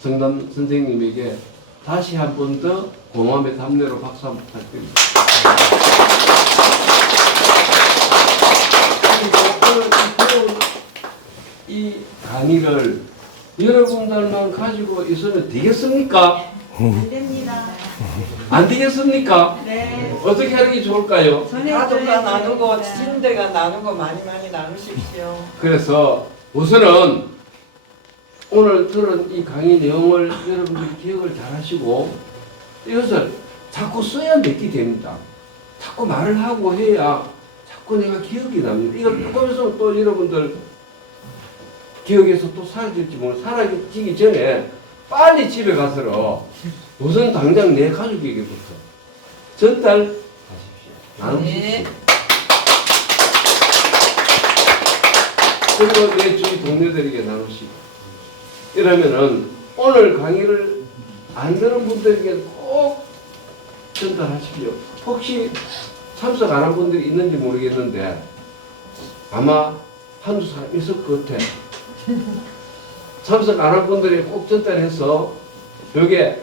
성담 선생님에게 다시 한 번 더 고마움의 담례로 박수 한번 부탁드립니다. 그리고 오늘 이 강의를 여러분들만 가지고 있으면 되겠습니까? 안 됩니다. 안 되겠습니까? 네. 어떻게 하는 게 좋을까요? 가족과 나누고 친들과 나누고 많이 나누십시오. 그래서 우선은 오늘 들은 이 강의 내용을 여러분들이 기억을 잘 하시고 이것을 자꾸 써야 맺게 됩니다. 자꾸 말을 하고 해야 자꾸 내가 기억이 납니다. 이걸 조금 있으면 또 여러분들 기억에서 또 사라질지 모르고 사라지기 전에 빨리 집에 가서 우선 당장 내 가족에게부터 전달하십시오. 나누십시오. 네. 그리고 내 주위 동료들에게 나누시고 이러면은 오늘 강의를 안 들은 분들에게 꼭 전달하십시오. 혹시 참석 안 한 분들이 있는지 모르겠는데 아마 한두 사람 있을 것 같아. 참석 안 한 분들이 꼭 전달해서 여기에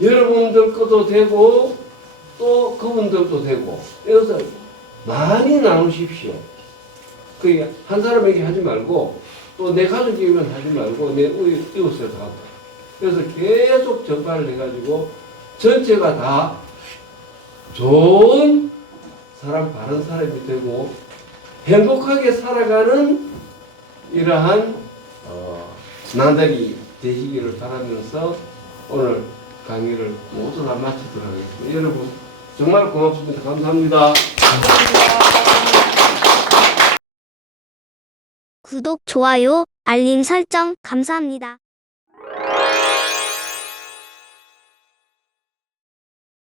여러분들 것도 되고 또 그분들도 되고 이것을 많이 나누십시오. 그게 한 사람에게 하지 말고 또 내 가족이면 하지 말고 내 이웃을 하고 그래서 계속 전파를 해가지고 전체가 다 좋은 사람, 바른 사람이 되고 행복하게 살아가는 이러한 나날이 되시기를 바라면서 오늘 강의를 모두 다 마치도록 하겠습니다. 여러분 정말 고맙습니다. 감사합니다. 구독, 좋아요, 알림 설정 감사합니다.